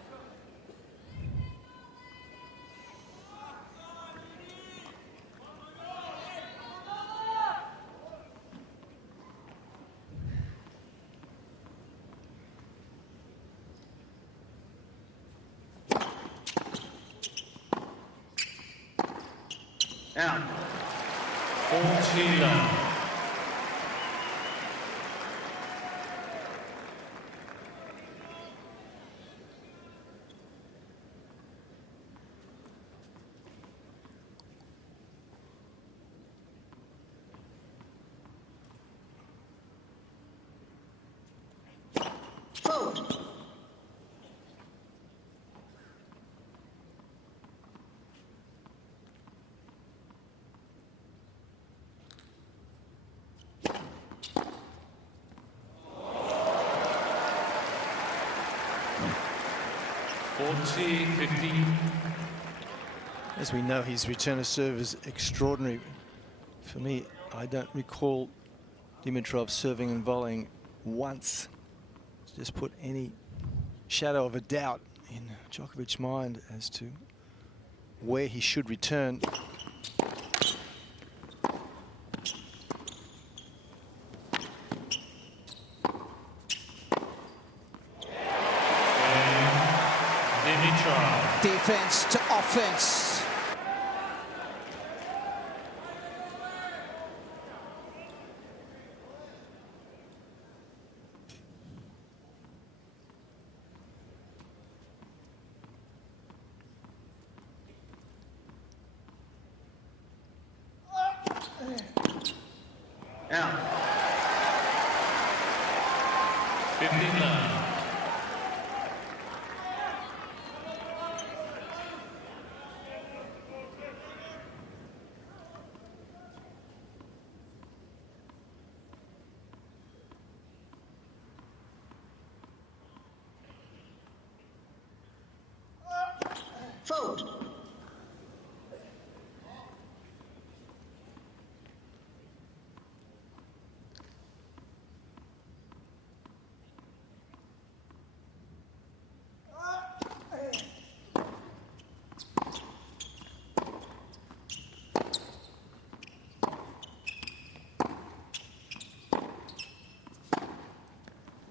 Out. 14-9. Fold. As we know, his return of serve is extraordinary. For me, I don't recall Dimitrov serving and volleying once. Just put any shadow of a doubt in Djokovic's mind as to where he should return. Dimitrov. Defense to offense. Out. 15-9. Fault.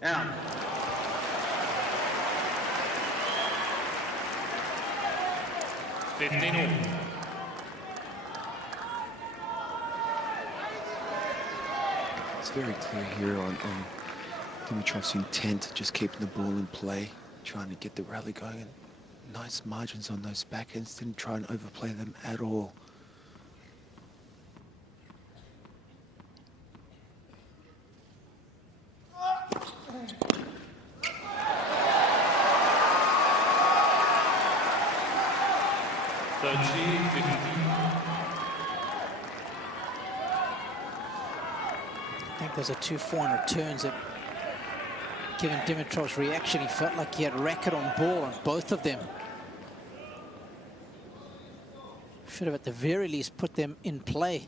Out. It's very clear here on Dimitrov's intent, just keeping the ball in play, trying to get the rally going. And nice margins on those backhands, didn't try and overplay them at all. I think those are 2 400 turns that, given Dimitrov's reaction, he felt like he had racket on ball on both of them. Should have at the very least put them in play.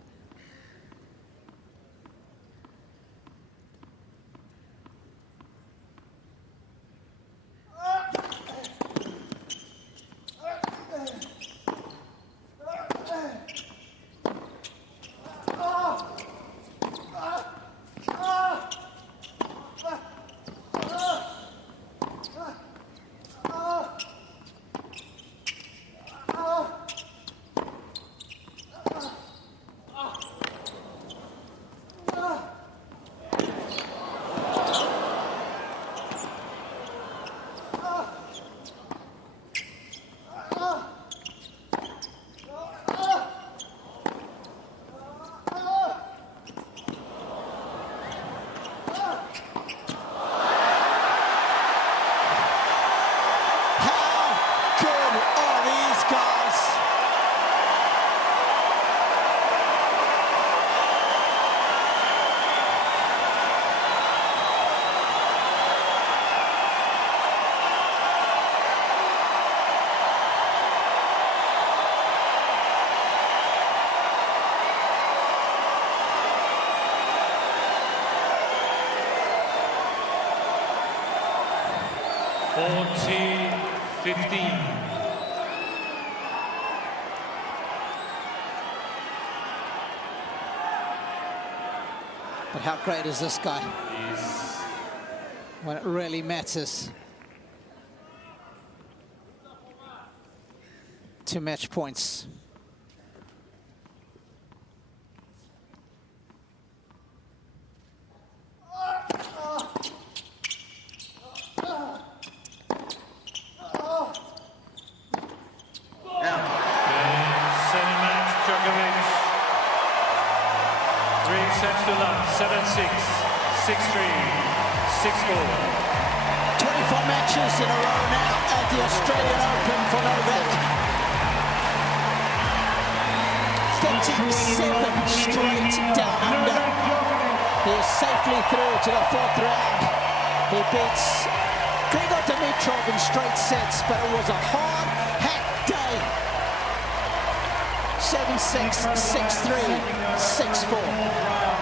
But how great is this guy when it really matters? 2 match points. Matches in a row now at the Australian Open for Novak. 37 straight down under. He is safely through to the 4th round. He beats Grigor Dimitrov in straight sets, but it was a hard hack day. 7-6, 6-3, 6-4.